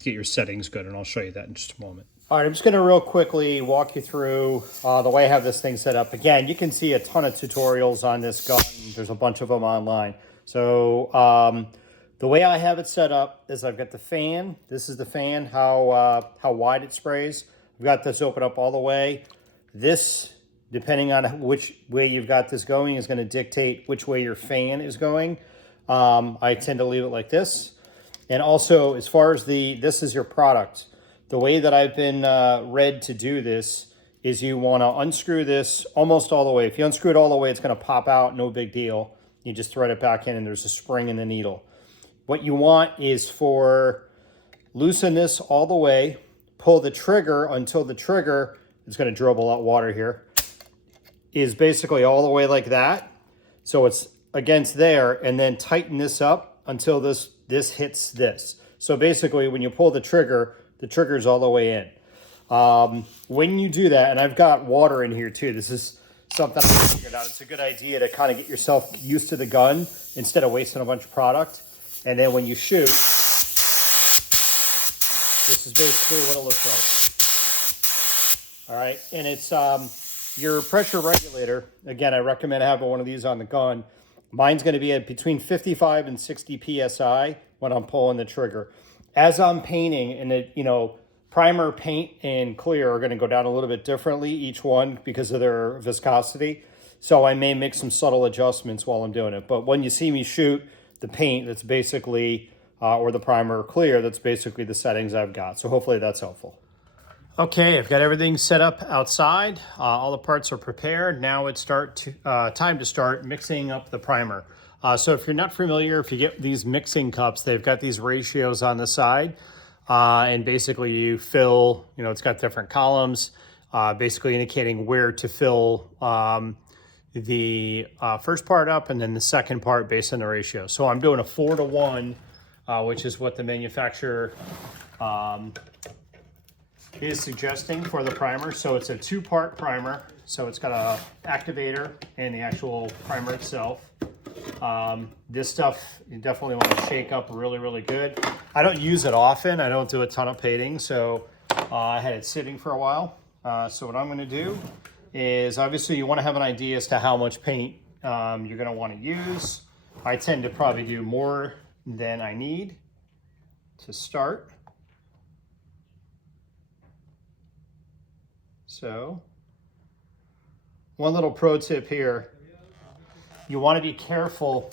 get your settings good. And I'll show you that in just a moment. All right, I'm just going to real quickly walk you through the way I have this thing set up. Again, you can see a ton of tutorials on this gun. There's a bunch of them online. So the way I have it set up is I've got the fan. This is the fan, how wide it sprays. I've got this open up all the way. This, depending on which way you've got this going, is going to dictate which way your fan is going. I tend to leave it like this. And also, as far as this is your product. The way that I've been read to do this is you want to unscrew this almost all the way. If you unscrew it all the way, it's going to pop out, no big deal. You just thread it back in and there's a spring in the needle. What you want is for loosen this all the way, pull the trigger until the trigger, it's going to dribble out water here, is basically all the way like that. So it's against there, and then tighten this up until this hits this. So basically when you pull the trigger's all the way in. When you do that, and I've got water in here too, this is something I figured out. It's a good idea to kind of get yourself used to the gun instead of wasting a bunch of product. And then when you shoot, this is basically what it looks like. All right, and it's your pressure regulator. Again, I recommend having one of these on the gun. Mine's going to be at between 55 and 60 PSI when I'm pulling the trigger. As I'm painting, and it, you know, primer, paint, and clear are going to go down a little bit differently, each one, because of their viscosity. So I may make some subtle adjustments while I'm doing it. But when you see me shoot the paint, that's basically, or the primer or clear, that's basically the settings I've got. So hopefully that's helpful. Okay, I've got everything set up outside. All the parts are prepared. Now it's time to start mixing up the primer. So if you're not familiar, if you get these mixing cups, they've got these ratios on the side. And basically you fill, you know, it's got different columns, basically indicating where to fill the first part up and then the second part based on the ratio. So I'm doing a 4-to-1, which is what the manufacturer is suggesting for the primer. So it's a 2-part primer. So it's got a activator and the actual primer itself. This stuff you definitely want to shake up really, really good. I don't use it often. I don't do a ton of painting, so I had it sitting for a while. So what I'm going to do is, obviously you want to have an idea as to how much paint you're going to want to use. I tend to probably do more than I need to start. So one little pro tip here. You want to be careful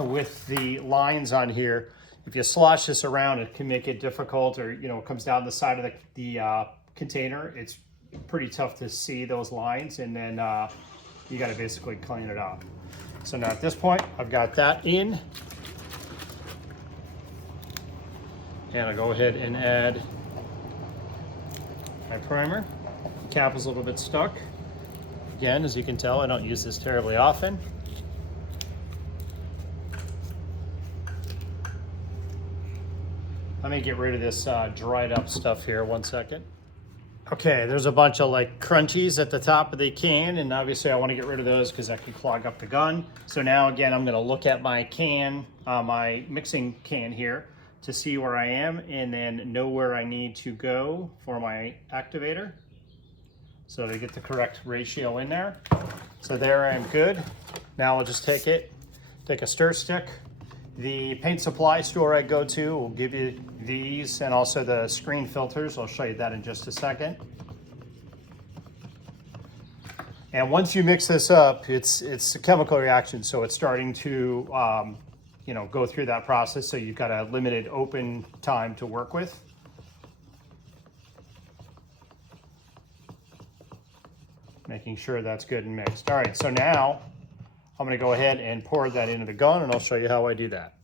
with the lines on here. If you slosh this around, it can make it difficult, or, you know, it comes down the side of the container. It's pretty tough to see those lines, and then you got to basically clean it off. So now at this point, I've got that in. And I'll go ahead and add my primer. The cap is a little bit stuck. Again, as you can tell, I don't use this terribly often. Let me get rid of this dried up stuff here, 1 second. Okay, there's a bunch of like crunchies at the top of the can, and obviously I want to get rid of those because that could clog up the gun. So now again, I'm going to look at my can, my mixing can here, to see where I am and then know where I need to go for my activator. So to get the correct ratio in there. So there I'm good. Now I'll just take a stir stick. The paint supply store I go to will give you these and also the screen filters. I'll show you that in just a second. And once you mix this up, it's a chemical reaction, so it's starting to you know, go through that process. So you've got a limited open time to work with. Making sure that's good and mixed. All right, so now I'm gonna go ahead and pour that into the gun, and I'll show you how I do that.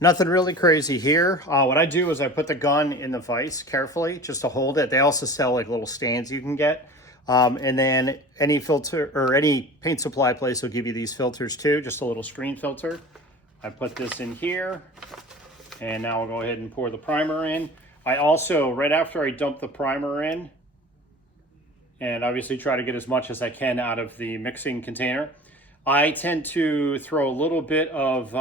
Nothing really crazy here. What I do is I put the gun in the vise carefully just to hold it. They also sell like little stands you can get. And then any filter or any paint supply place will give you these filters too, just a little screen filter. I put this in here, and now I'll go ahead and pour the primer in. I also, right after I dump the primer in, and obviously try to get as much as I can out of the mixing container, I tend to throw a little bit of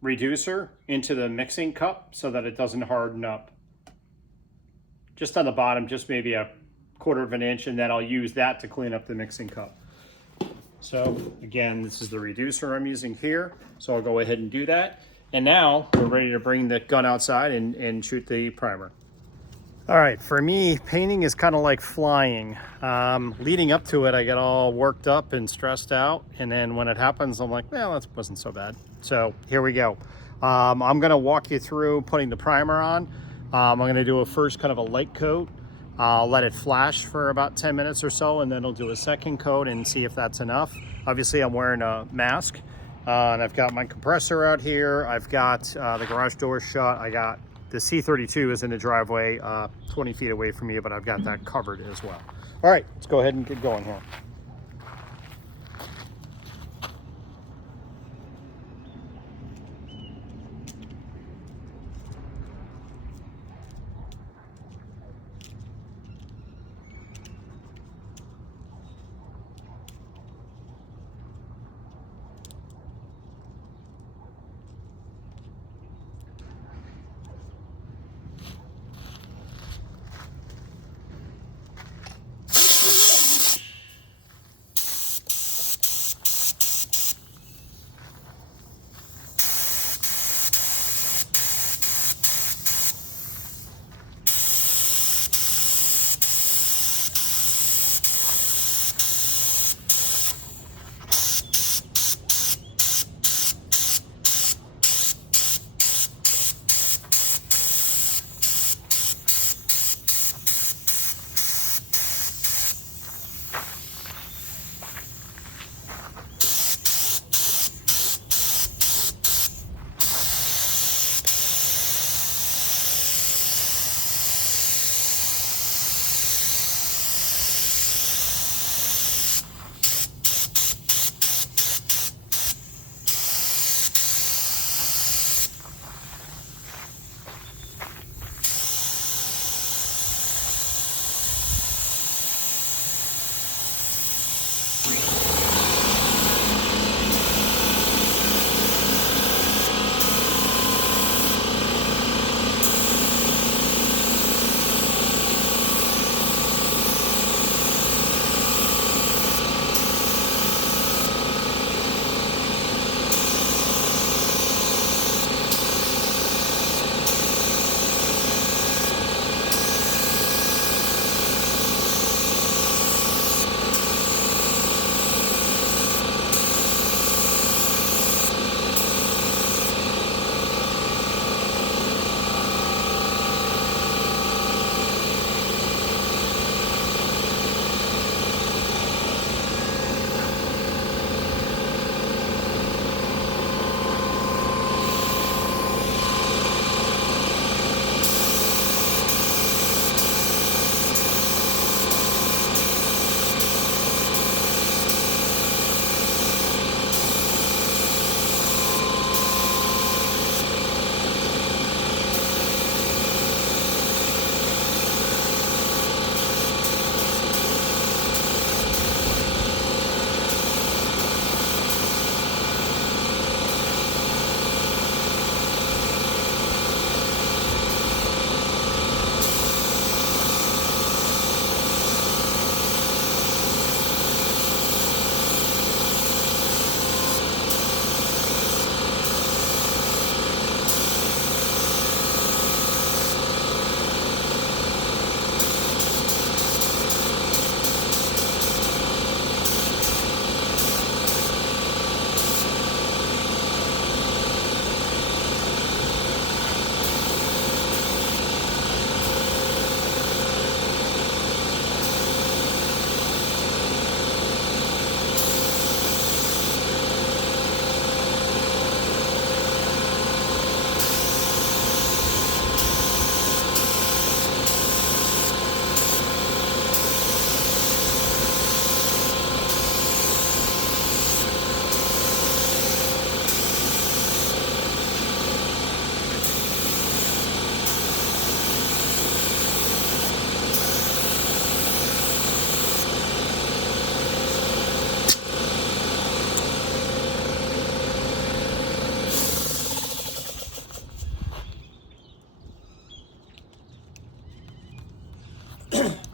reducer into the mixing cup so that it doesn't harden up. Just on the bottom, just maybe a 1/4 of an inch, and then I'll use that to clean up the mixing cup. So again, this is the reducer I'm using here. So I'll go ahead and do that. And now we're ready to bring the gun outside and shoot the primer. All right, for me, painting is kind of like flying. Leading up to it, I get all worked up and stressed out. And then when it happens, I'm like, well, that wasn't so bad. So here we go. I'm gonna walk you through putting the primer on. I'm gonna do a first kind of a light coat. I'll let it flash for about 10 minutes or so, and then I'll do a second coat and see if that's enough. Obviously, I'm wearing a mask, and I've got my compressor out here. I've got the garage door shut. I got the C32 is in the driveway 20 feet away from me, but I've got that covered as well. All right, let's go ahead and get going here.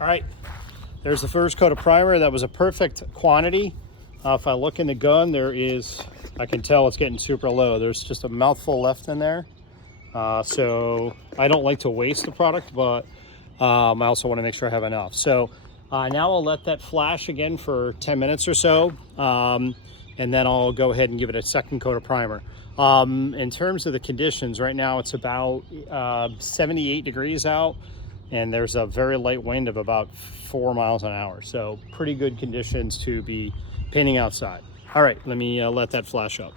All right, there's the first coat of primer. That was a perfect quantity. If I look in the gun, I can tell it's getting super low. There's just a mouthful left in there. So I don't like to waste the product, but I also want to make sure I have enough. So now I'll let that flash again for 10 minutes or so. And then I'll go ahead and give it a second coat of primer. In terms of the conditions, right now it's about 78 degrees out, and there's a very light wind of about 4 miles an hour. So pretty good conditions to be painting outside. All right, let me let that flash up.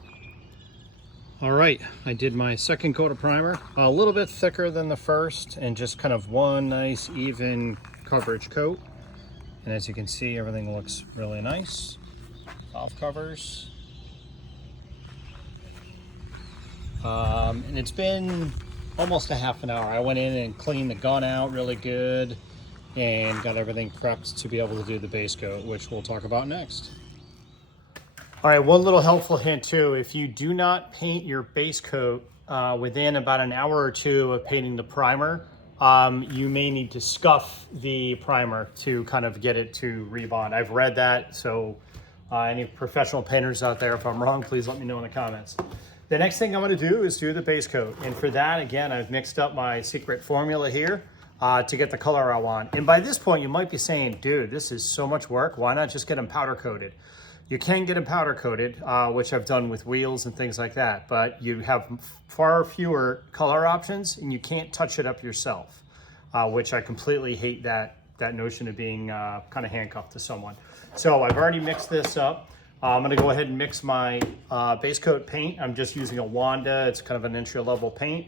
All right, I did my second coat of primer, a little bit thicker than the first, and just kind of one nice even coverage coat. And as you can see, everything looks really nice. Valve covers. And it's been almost a half an hour. I went in and cleaned the gun out really good and got everything prepped to be able to do the base coat, which we'll talk about next. All right, one little helpful hint too, if you do not paint your base coat within about an hour or two of painting the primer, you may need to scuff the primer to kind of get it to rebond. I've read that, so any professional painters out there, if I'm wrong, please let me know in the comments. The next thing I'm gonna do is do the base coat. And for that, again, I've mixed up my secret formula here to get the color I want. And by this point, you might be saying, dude, this is so much work. Why not just get them powder coated? You can get them powder coated, which I've done with wheels and things like that, but you have far fewer color options and you can't touch it up yourself, which I completely hate that notion of being kind of handcuffed to someone. So I've already mixed this up. I'm gonna go ahead and mix my base coat paint. I'm just using a Wanda. It's kind of an entry-level paint.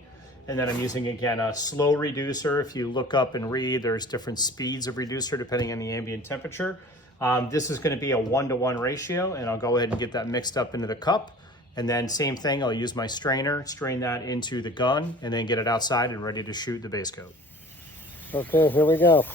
And then I'm using, again, a slow reducer. If you look up and read, there's different speeds of reducer depending on the ambient temperature. This is gonna be a 1-to-1 ratio, and I'll go ahead and get that mixed up into the cup. And then same thing, I'll use my strainer, strain that into the gun, and then get it outside and ready to shoot the base coat. Okay, here we go.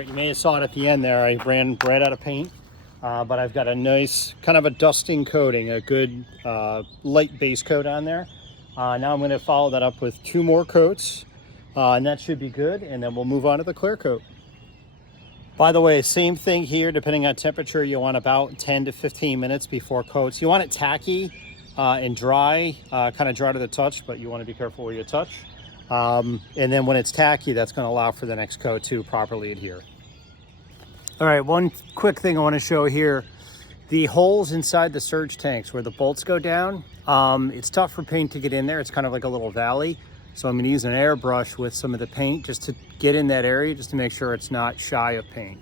You may have saw it at the end there. I ran right out of paint, but I've got a nice kind of a dusting coating, a good light base coat on there. Now I'm going to follow that up with 2 more coats, and that should be good. And then we'll move on to the clear coat. By the way, same thing here, depending on temperature, you want about 10 to 15 minutes before coats. You want it tacky and dry, kind of dry to the touch, but you want to be careful where you touch. And then when it's tacky, that's going to allow for the next coat to properly adhere. All right, one quick thing I want to show here. The holes inside the surge tanks where the bolts go down, it's tough for paint to get in there. It's kind of like a little valley. So I'm going to use an airbrush with some of the paint just to get in that area, just to make sure it's not shy of paint.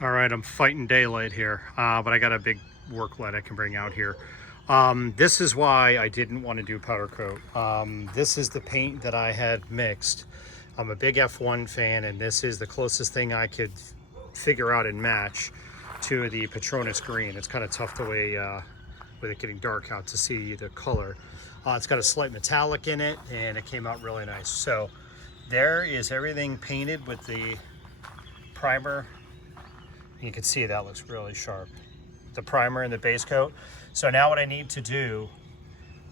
All right, I'm fighting daylight here, but I got a big work light I can bring out here. This is why I didn't want to do powder coat. This is the paint that I had mixed. I'm a big F1 fan, and this is the closest thing I could figure out and match to the Patronus green. It's kind of tough the way, with it getting dark out, to see the color. It's got a slight metallic in it, and it came out really nice. So there is everything painted with the primer. You can see that looks really sharp. The primer and the base coat. So now what I need to do,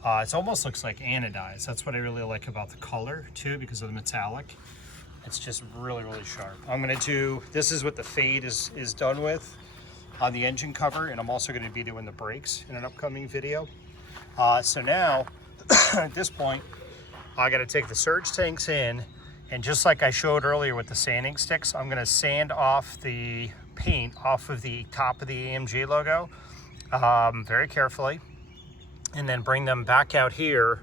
it almost looks like anodized. That's what I really like about the color too, because of the metallic. It's just really, really sharp. I'm gonna do, this is what the fade is done with on the engine cover, and I'm also gonna be doing the brakes in an upcoming video. So now, at this point, I gotta take the surge tanks in, and just like I showed earlier with the sanding sticks, I'm gonna sand off the paint off of the top of the AMG logo very carefully, and then bring them back out here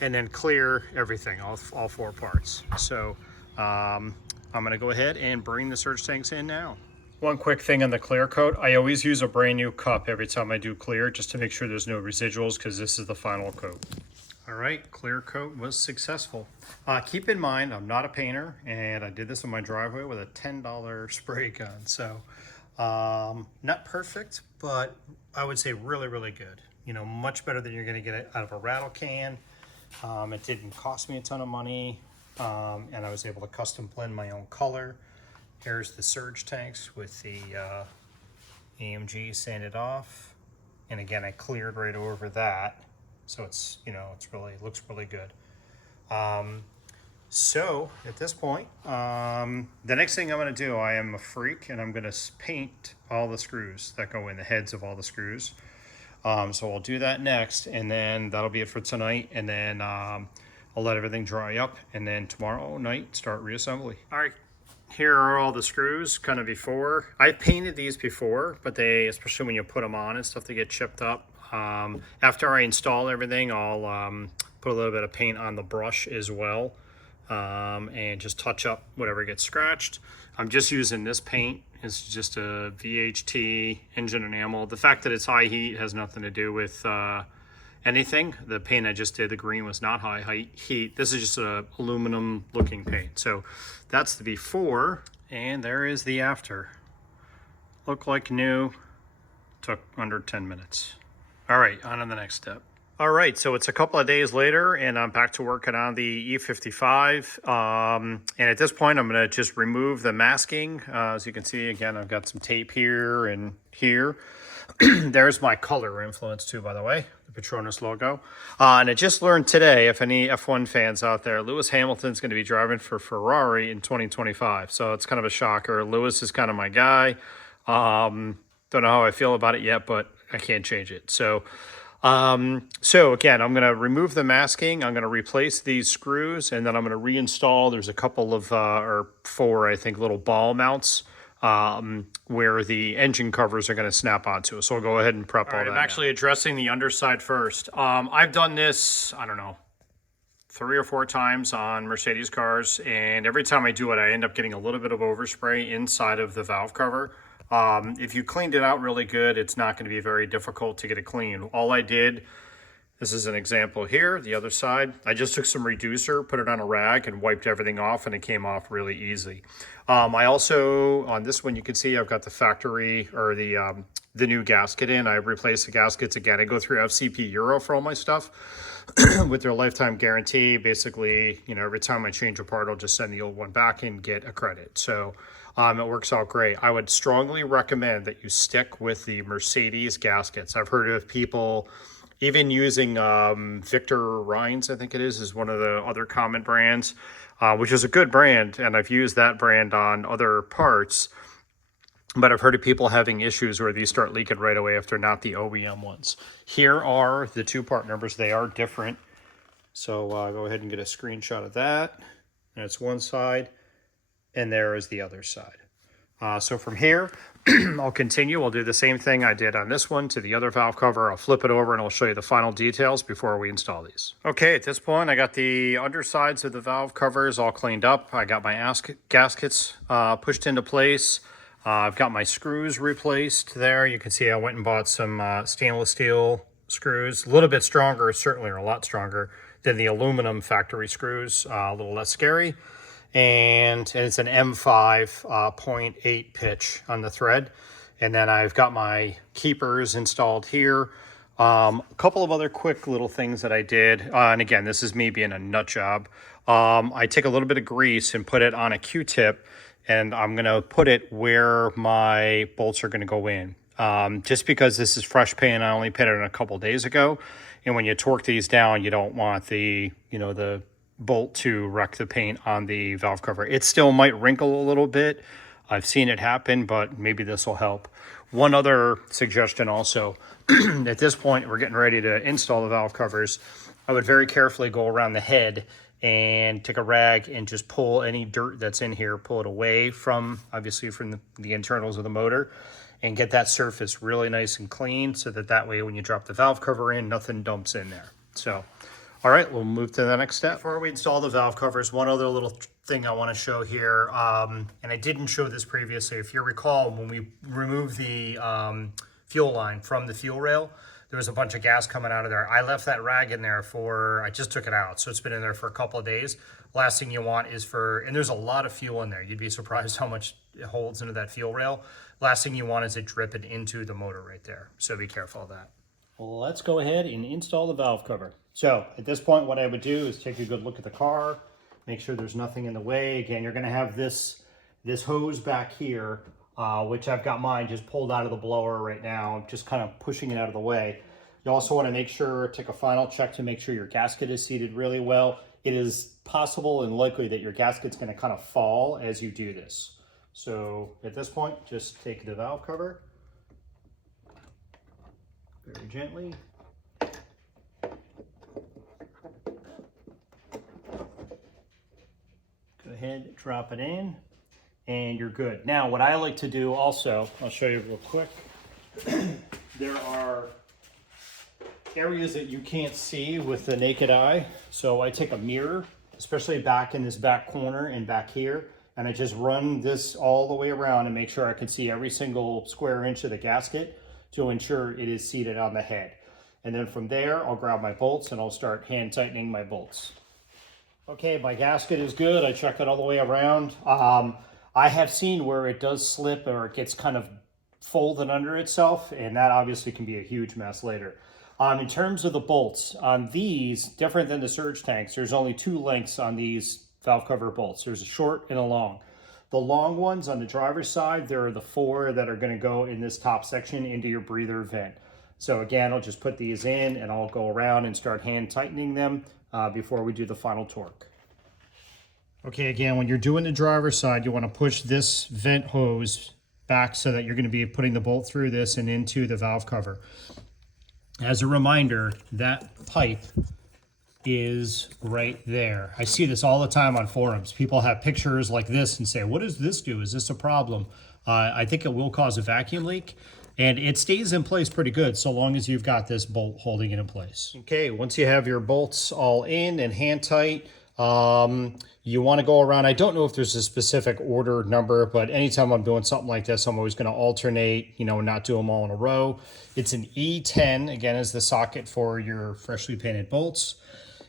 and then clear everything, all four parts. So I'm gonna go ahead and bring the surge tanks in now. One quick thing on the clear coat, I always use a brand new cup every time I do clear, just to make sure there's no residuals, because this is the final coat. All right, clear coat was successful. Keep in mind, I'm not a painter, and I did this in my driveway with a $10 spray gun. So not perfect, but I would say really, really good. You know, much better than you're gonna get it out of a rattle can. It didn't cost me a ton of money, and I was able to custom blend my own color. Here's the surge tanks with the AMG sanded off. And again, I cleared right over that. So it's, you know, it's really, looks really good. So at this point, the next thing I'm gonna do, I am a freak, and I'm gonna paint all the screws that go in, the heads of all the screws. So I'll do that next, and then that'll be it for tonight. And then I'll let everything dry up, and then tomorrow night start reassembly. All right, here are all the screws kind of before. I've painted these before, but they, especially when you put them on and stuff, they get chipped up. After I install everything, I'll put a little bit of paint on the brush as well, and just touch up whatever gets scratched. I'm just using this paint. It's just a VHT engine enamel. The fact that it's high heat has nothing to do with anything. The paint I just did, the green, was not high heat. This is just a aluminum looking paint. So that's the before, and there is the after. Look like new, took under 10 minutes. All right, on to the next step. All right, so it's a couple of days later, and I'm back to working on the E55. And at this point, I'm gonna just remove the masking. As you can see, again, I've got some tape here and here. There's my color influence too, by the way, the Patronus logo. And I just learned today, if any F1 fans out there, Lewis Hamilton's gonna be driving for Ferrari in 2025. So it's kind of a shocker. Lewis is kind of my guy. Don't know how I feel about it yet, but I can't change it. So So again, I'm going to remove the masking. I'm going to replace these screws, and then I'm going to reinstall. There's a couple of, or 4, I think, little ball mounts where the engine covers are going to snap onto. So I'll go ahead and prep all that. I'm actually addressing the underside first. I've done this, I don't know, 3 or 4 times on Mercedes cars, and every time I do it, I end up getting a little bit of overspray inside of the valve cover. If you cleaned it out really good, it's not going to be very difficult to get it clean. All I did, this is an example here, the other side, I just took some reducer, put it on a rag, and wiped everything off, and it came off really easy. I also, on this one, you can see I've got the factory, or the new gasket in. I replaced the gaskets again. I go through FCP Euro for all my stuff with their lifetime guarantee. Basically, you know, every time I change a part, I'll just send the old one back and get a credit. So it works out great. I would strongly recommend that you stick with the Mercedes gaskets. I've heard of people even using Victor Rines, I think it is one of the other common brands, which is a good brand, and I've used that brand on other parts. But I've heard of people having issues where these start leaking right away if they're not the OEM ones. Here are the 2 part numbers. They are different. So go ahead and get a screenshot of that. That's one side, and there is the other side. So from here, I'll continue. I'll do the same thing I did on this one to the other valve cover. I'll flip it over and I'll show you the final details before we install these. Okay, at this point, I got the undersides of the valve covers all cleaned up. I got my gaskets pushed into place. I've got my screws replaced there. You can see I went and bought some stainless steel screws, a little bit stronger, certainly, or a lot stronger than the aluminum factory screws, a little less scary. And it's an M5 0.8 pitch on the thread. And then I've got my keepers installed here. A couple of other quick little things that I did. And again, this is me being a nut job. I take a little bit of grease and put it on a Q-tip, and I'm going to put it where my bolts are going to go in. Just because this is fresh paint, I only painted it a couple days ago. And when you torque these down, you don't want the, you know, the bolt to wreck the paint on the valve cover. It still might wrinkle a little bit. I've seen it happen, but maybe this will help. One other suggestion also, at this point, we're getting ready to install the valve covers. I would very carefully go around the head and take a rag and just pull any dirt that's in here, pull it away from, obviously, from the internals of the motor, and get that surface really nice and clean so that way when you drop the valve cover in, nothing dumps in there. So, all right, we'll move to the next step. Before we install the valve covers, one other little thing I want to show here, and I didn't show this previously. If you recall, when we removed the fuel line from the fuel rail, there was a bunch of gas coming out of there. I left that rag in there I just took it out, so it's been in there for a couple of days. Last thing you want is and there's a lot of fuel in there. You'd be surprised how much it holds into that fuel rail. Last thing you want is it dripping into the motor right there, so be careful of that. Well, let's go ahead and install the valve cover. So at this point, what I would do is take a good look at the car, make sure there's nothing in the way. Again, you're going to have this hose back here, which I've got mine just pulled out of the blower right now, just kind of pushing it out of the way. You also want to make sure, take a final check to make sure your gasket is seated really well. It is possible and likely that your gasket's going to kind of fall as you do this. So at this point, just take the valve cover very gently. Go ahead, drop it in, and you're good. Now, what I like to do also, I'll show you real quick. There are areas that you can't see with the naked eye. So I take a mirror, especially back in this back corner and back here, and I just run this all the way around and make sure I can see every single square inch of the gasket to ensure it is seated on the head. And then from there, I'll grab my bolts and I'll start hand tightening my bolts. Okay, my gasket is good. I check it all the way around. I have seen where it does slip or it gets kind of folded under itself, and that obviously can be a huge mess later. In terms of the bolts, on these, different than the surge tanks, there's only 2 lengths on these valve cover bolts. There's a short and a long. The long ones on the driver's side, there are the 4 that are going to go in this top section into your breather vent. So again, I'll just put these in and I'll go around and start hand tightening them before we do the final torque. Okay, again, when you're doing the driver's side, you want to push this vent hose back so that you're going to be putting the bolt through this and into the valve cover. As a reminder, that pipe is right there. I see this all the time on forums. People have pictures like this and say, what does this do? Is this a problem? I think it will cause a vacuum leak, and it stays in place pretty good so long as you've got this bolt holding it in place. Okay, once you have your bolts all in and hand tight, you want to go around. I don't know if there's a specific order number, but anytime I'm doing something like this, I'm always going to alternate, you know, not do them all in a row. It's an E10, again, is the socket for your freshly painted bolts.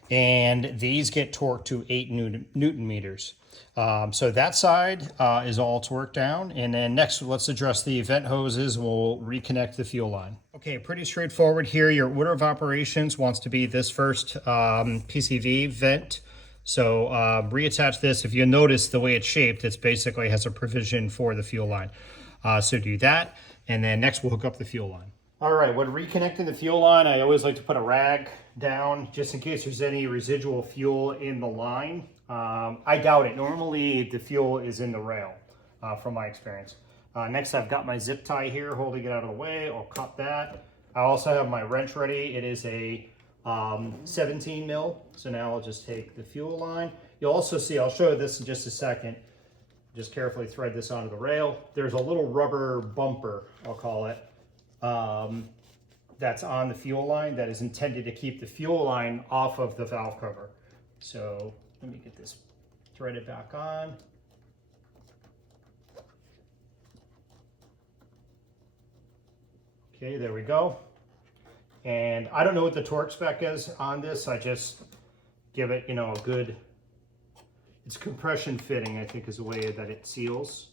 And these get torqued to 8 Newton meters. So that side is all torqued down. And then next, let's address the vent hoses. We'll reconnect the fuel line. Okay, pretty straightforward here. Your order of operations wants to be this first PCV vent. So reattach this. If you notice the way it's shaped, it's basically has a provision for the fuel line. So do that. And then next we'll hook up the fuel line. All right, when reconnecting the fuel line, I always like to put a rag down just in case there's any residual fuel in the line. I doubt it. Normally the fuel is in the rail from my experience. Next, I've got my zip tie here holding it out of the way. I'll cut that. I also have my wrench ready. It is a 17 mil. So now I'll just take the fuel line. You'll also see, I'll show you this in just a second. Just carefully thread this onto the rail. There's a little rubber bumper, I'll call it, that's on the fuel line that is intended to keep the fuel line off of the valve cover. So let me get this threaded back on. Okay, there we go. And I don't know what the torque spec is on this. I just give it, you know, a good, it's compression fitting, I think is the way that it seals.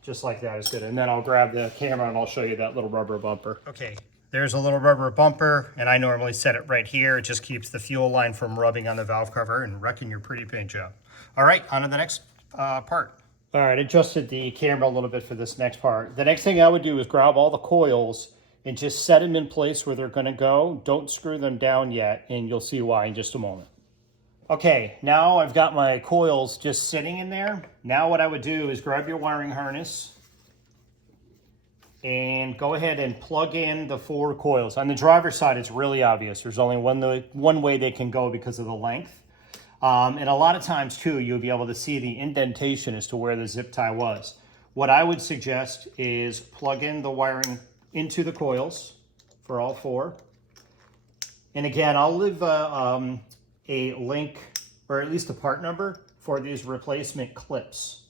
Just like that is good. And then I'll grab the camera and I'll show you that little rubber bumper. Okay, there's a little rubber bumper, and I normally set it right here. It just keeps the fuel line from rubbing on the valve cover and wrecking your pretty paint job. All right, on to the next part. All right, adjusted the camera a little bit for this next part. The next thing I would do is grab all the coils and just set them in place where they're gonna go. Don't screw them down yet, and you'll see why in just a moment. Okay, now I've got my coils just sitting in there. Now what I would do is grab your wiring harness and go ahead and plug in the 4 coils. On the driver's side, it's really obvious. There's only one way they can go because of the length. And a lot of times too, you'll be able to see the indentation as to where the zip tie was. What I would suggest is plug in the wiring into the coils for all 4. And again, I'll leave a link, or at least a part number, for these replacement clips.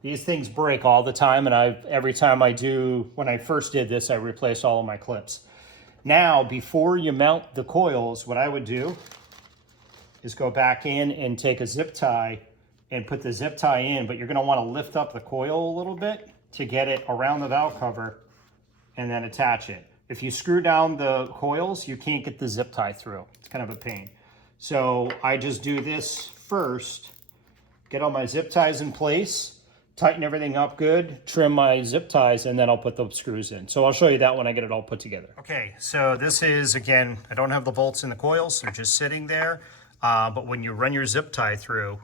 These things break all the time, and every time I do, when I first did this, I replaced all of my clips. Now, before you mount the coils, what I would do is go back in and take a zip tie and put the zip tie in, but you're gonna wanna lift up the coil a little bit to get it around the valve cover and then attach it. If you screw down the coils, you can't get the zip tie through. It's kind of a pain. So I just do this first, get all my zip ties in place, tighten everything up good, trim my zip ties, and then I'll put the screws in. So I'll show you that when I get it all put together. Okay, so this is, again, I don't have the bolts in the coils, they're just sitting there. But when you run your zip tie through,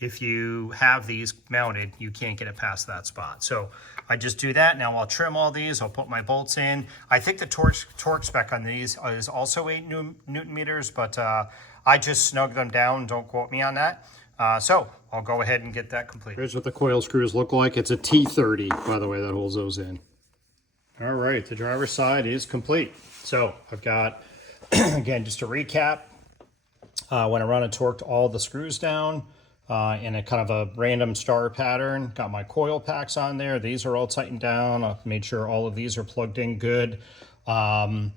if you have these mounted, you can't get it past that spot. So I just do that. Now I'll trim all these, I'll put my bolts in. I think the torque spec on these is also 8 Newton meters, but I just snug them down, don't quote me on that. So I'll go ahead and get that complete. Here's what the coil screws look like. It's a T30, by the way, that holds those in. All right, the driver's side is complete. So I've got, again, just to recap, went around and torqued all the screws down in a kind of a random star pattern. Got my coil packs on there. These are all tightened down. I've made sure all of these are plugged in good. And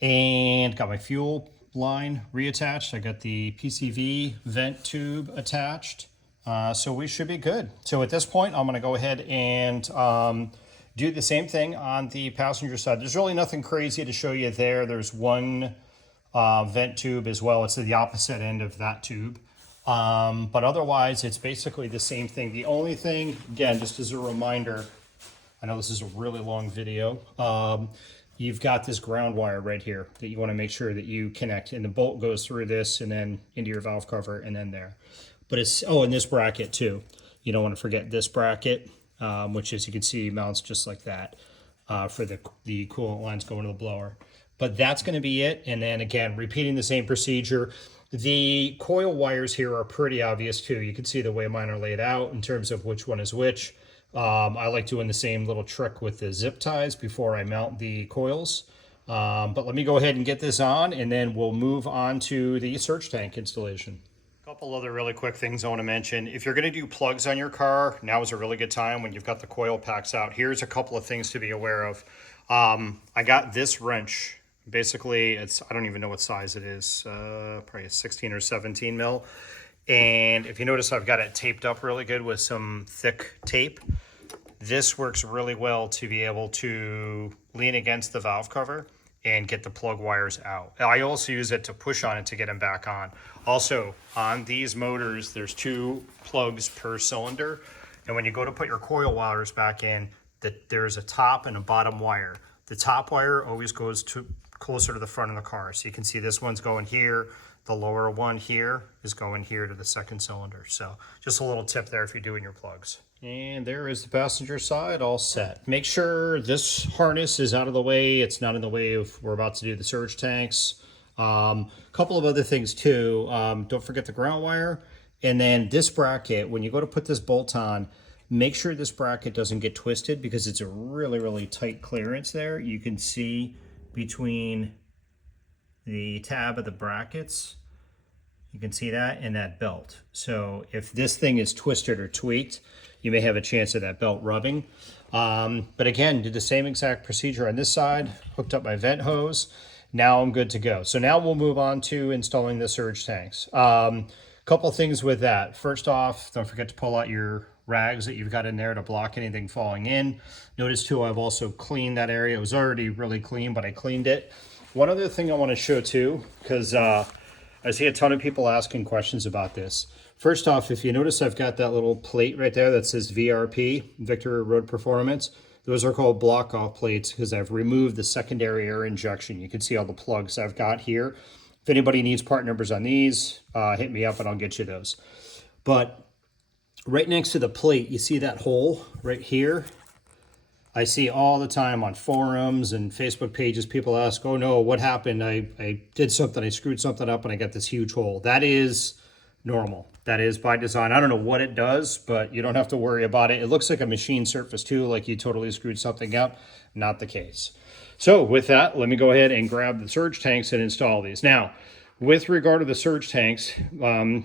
got my fuel line reattached. I got the PCV vent tube attached. So we should be good. So at this point, I'm gonna go ahead and do the same thing on the passenger side. There's really nothing crazy to show you there. There's one vent tube as well. It's the opposite end of that tube. But otherwise, it's basically the same thing. The only thing, again, just as a reminder, I know this is a really long video, you've got this ground wire right here that you want to make sure that you connect, and the bolt goes through this and then into your valve cover and then there. But it's, oh, and this bracket too. You don't want to forget this bracket, which, as you can see, mounts just like that. for the coolant lines going to the blower. But that's going to be it. And then again, repeating the same procedure. The coil wires here are pretty obvious too. You can see the way mine are laid out in terms of which one is which. I like doing the same little trick with the zip ties before I mount the coils. But let me go ahead and get this on, and then we'll move on to the surge tank installation. A couple other really quick things I want to mention. If you're going to do plugs on your car, now is a really good time when you've got the coil packs out. Here's a couple of things to be aware of. I got this wrench. Basically, I don't even know what size it is, probably a 16 or 17 mil. And if you notice, I've got it taped up really good with some thick tape. This works really well to be able to lean against the valve cover and get the plug wires out. I also use it to push on it to get them back on. Also, on these motors, there's 2 plugs per cylinder. And when you go to put your coil wires back in, there's a top and a bottom wire. The top wire always goes closer to the front of the car. So you can see this one's going here. The lower one here is going here to the second cylinder. So just a little tip there if you're doing your plugs. And there is the passenger side all set. Make sure this harness is out of the way. It's not in the way of we're about to do the surge tanks. Couple of other things too. Don't forget the ground wire. And then this bracket, when you go to put this bolt on, make sure this bracket doesn't get twisted because it's a really, really tight clearance there. You can see between the tab of the brackets, you can see that, and that belt. So if this thing is twisted or tweaked, you may have a chance of that belt rubbing. But again, did the same exact procedure on this side, hooked up my vent hose. Now I'm good to go. So now we'll move on to installing the surge tanks. Couple things with that. First off, don't forget to pull out your rags that you've got in there to block anything falling in. Notice too, I've also cleaned that area. It was already really clean, but I cleaned it. One other thing I want to show too, because I see a ton of people asking questions about this. First off, if you notice, I've got that little plate right there that says VRP, Victor Road Performance. Those are called block off plates because I've removed the secondary air injection. You can see all the plugs I've got here. If anybody needs part numbers on these, hit me up and I'll get you those. But right next to the plate, you see that hole right here? I see all the time on forums and Facebook pages, people ask, oh no, what happened? I did something, I screwed something up and I got this huge hole. That is normal. That is by design. I don't know what it does, but you don't have to worry about it. It looks like a machine surface too, like you totally screwed something up. Not the case. So with that, let me go ahead and grab the surge tanks and install these. Now, with regard to the surge tanks,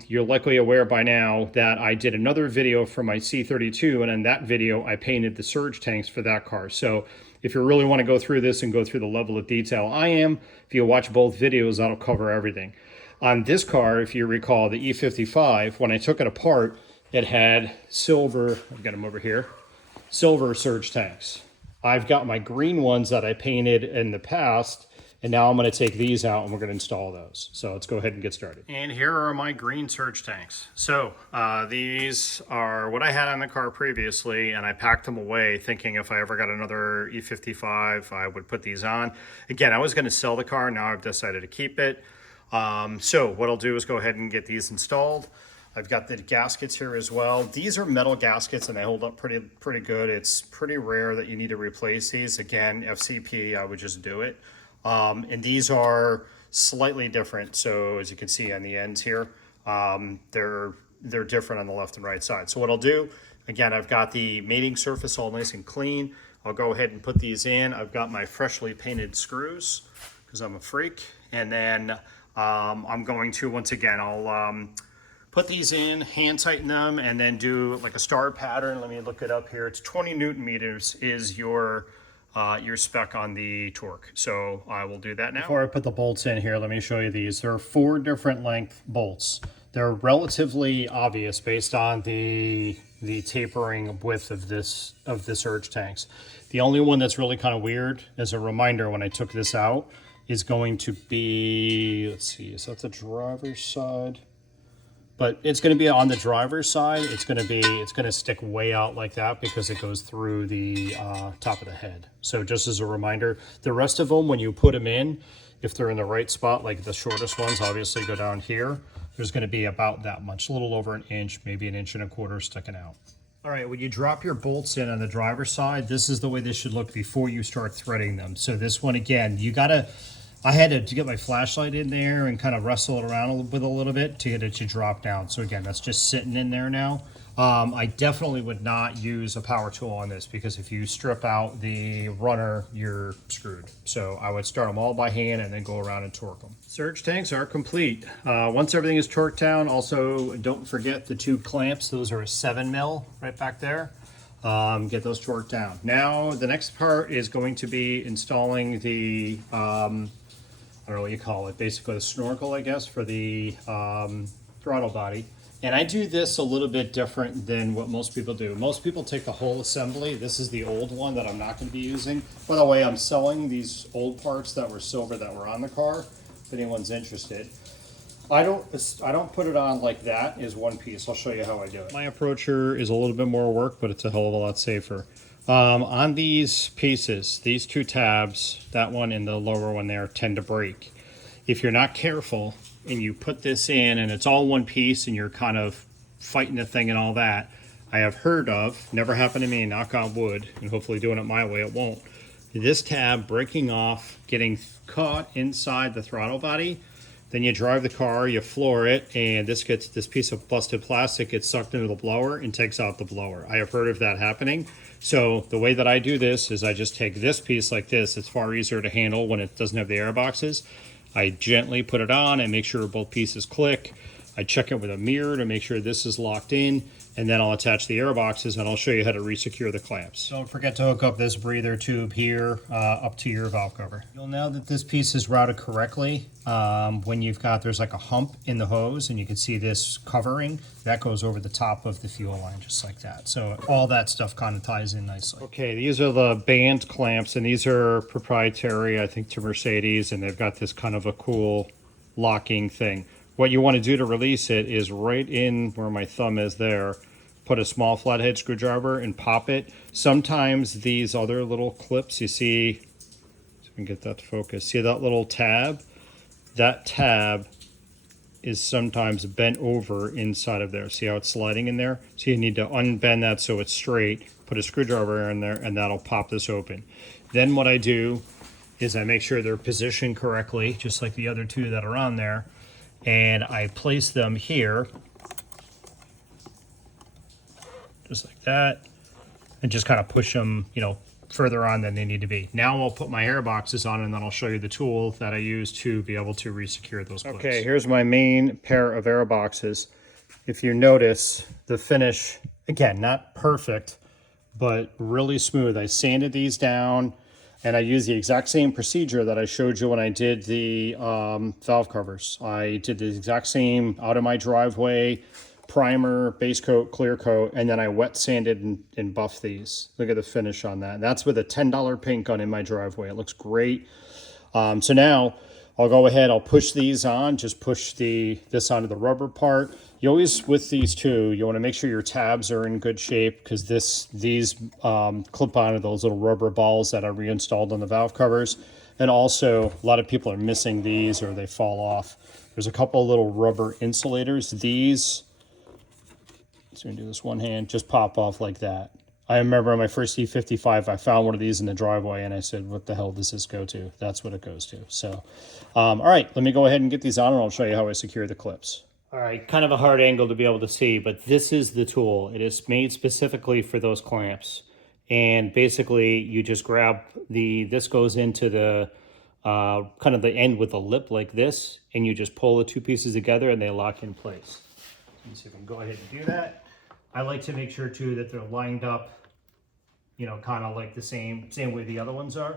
you're likely aware by now that I did another video for my C32, and in that video, I painted the surge tanks for that car. So if you really want to go through this and go through the level of detail I am, if you watch both videos, that'll cover everything. On this car, if you recall, the E55, when I took it apart, it had silver, I've got them over here, silver surge tanks. I've got my green ones that I painted in the past, and now I'm going to take these out and we're going to install those. So let's go ahead and get started. And here are my green surge tanks. So these are what I had on the car previously, and I packed them away thinking if I ever got another E55, I would put these on. Again, I was going to sell the car. Now I've decided to keep it. So what I'll do is go ahead and get these installed. I've got the gaskets here as well. These are metal gaskets and they hold up pretty good. It's pretty rare that you need to replace these. Again, FCP, I would just do it. And these are slightly different. So as you can see on the ends here, they're different on the left and right side. So what I'll do, again, I've got the mating surface all nice and clean. I'll go ahead and put these in. I've got my freshly painted screws because I'm a freak. And then I'm going to, once again, I'll put these in, hand tighten them, and then do like a star pattern. Let me look it up here. It's 20 Newton meters is your spec on the torque. So I will do that now. Before I put the bolts in here, let me show you these. There are 4 different length bolts. They're relatively obvious based on the tapering width of the surge tanks. The only one that's really kind of weird, as a reminder, when I took this out, is going to be, let's see, is that the driver's side? But it's going to be on the driver's side. It's going to stick way out like that because it goes through the top of the head. So just as a reminder, the rest of them, when you put them in, if they're in the right spot, like the shortest ones obviously go down here, there's going to be about that much, a little over an inch, maybe an inch and a quarter sticking out. All right, when you drop your bolts in on the driver's side, this is the way this should look before you start threading them. So this one, again, I had to get my flashlight in there and kind of wrestle it around with a little bit to get it to drop down. So again, that's just sitting in there now. I definitely would not use a power tool on this because if you strip out the runner, you're screwed. So I would start them all by hand and then go around and torque them. Surge tanks are complete. Once everything is torqued down, also don't forget the two clamps. Those are a 7mm right back there. Get those torqued down. Now the next part is going to be installing the, I don't know what you call it, basically the snorkel, I guess, for the throttle body. And I do this a little bit different than what most people do. Most people take the whole assembly. This is the old one that I'm not going to be using. By the way, I'm selling these old parts that were silver that were on the car, if anyone's interested. I don't put it on like that as one piece. I'll show you how I do it. My approacher is a little bit more work, but it's a hell of a lot safer. On these pieces, these two tabs, that one and the lower one there, tend to break. If you're not careful, and you put this in and it's all one piece and you're kind of fighting the thing and all that, I have heard of, never happened to me, knock on wood, and hopefully doing it my way it won't, this tab breaking off, getting caught inside the throttle body. Then you drive the car, you floor it, and this piece of busted plastic gets sucked into the blower and takes out the blower. I have heard of that happening. So the way that I do this is I just take this piece like this. It's far easier to handle when it doesn't have the air boxes. I gently put it on and make sure both pieces click. I check it with a mirror to make sure this is locked in, and then I'll attach the air boxes and I'll show you how to resecure the clamps. Don't forget to hook up this breather tube here up to your valve cover. You'll know that this piece is routed correctly when there's like a hump in the hose and you can see this covering. That goes over the top of the fuel line just like that. So all that stuff kind of ties in nicely. Okay, these are the band clamps and these are proprietary, I think, to Mercedes, and they've got this kind of a cool locking thing. What you want to do to release it is right in where my thumb is there, put a small flathead screwdriver and pop it. Sometimes these other little clips, you see, so we can get that to focus. See that little tab? That tab is sometimes bent over inside of there. See how it's sliding in there? So you need to unbend that so it's straight, put a screwdriver in there, and that'll pop this open. Then what I do is I make sure they're positioned correctly, just like the other two that are on there. And I place them here, just like that, and just kind of push them, further on than they need to be. Now I'll put my air boxes on and then I'll show you the tool that I use to be able to resecure those clips. Okay, here's my main pair of air boxes. If you notice, the finish, again, not perfect, but really smooth. I sanded these down. And I use the exact same procedure that I showed you when I did the valve covers. I did the exact same out of my driveway, primer, base coat, clear coat, and then I wet sanded and buffed these. Look at the finish on that. That's with a $10 paint gun in my driveway. It looks great. So now I'll go ahead, I'll push these on, just push this onto the rubber part. You always, with these two, you want to make sure your tabs are in good shape because these clip onto those little rubber balls that I reinstalled on the valve covers. And also, a lot of people are missing these or they fall off. There's a couple of little rubber insulators. These, so I'm going to do this one hand, just pop off like that. I remember on my first E55, I found one of these in the driveway and I said, what the hell does this go to? That's what it goes to. So, all right, let me go ahead and get these on and I'll show you how I secure the clips. All right, kind of a hard angle to be able to see, but this is the tool. It is made specifically for those clamps. And basically you just grab this goes into the kind of the end with a lip like this, and you just pull the two pieces together and they lock in place. Let me see if I can go ahead and do that. I like to make sure too that they're lined up, kind of like the same way the other ones are.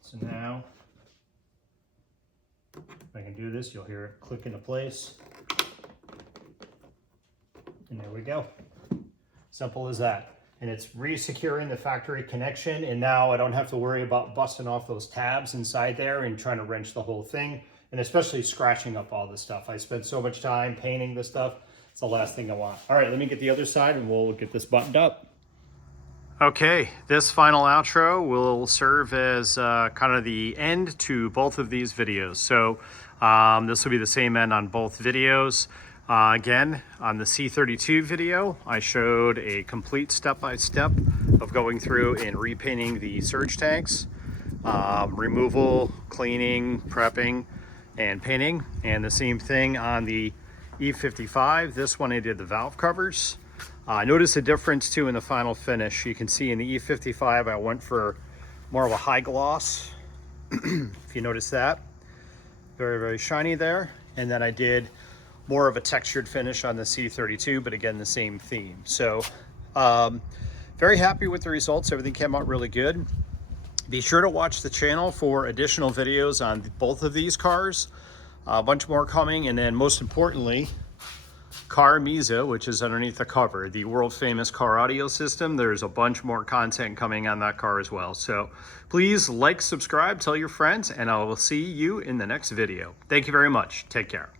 So now, if I can do this, you'll hear it click into place. And there we go. Simple as that. And it's re-securing the factory connection, and now I don't have to worry about busting off those tabs inside there and trying to wrench the whole thing, and especially scratching up all this stuff. I spent so much time painting this stuff. It's the last thing I want. All right, let me get the other side and we'll get this buttoned up. Okay, this final outro will serve as kind of the end to both of these videos. So this will be the same end on both videos. Again, on the C32 video, I showed a complete step-by-step of going through and repainting the surge tanks, removal, cleaning, prepping, and painting. And the same thing on the E55. This one I did the valve covers. I noticed a difference too in the final finish. You can see in the E55 I went for more of a high gloss, if you notice that. Very, very shiny there. And then I did more of a textured finish on the C32, but again, the same theme. So very happy with the results. Everything came out really good. Be sure to watch the channel for additional videos on both of these cars. A bunch more coming, and then most importantly, Car Misa, which is underneath the cover, the world famous car audio system. There's a bunch more content coming on that car as well. So please like, subscribe, tell your friends, and I will see you in the next video. Thank you very much. Take care.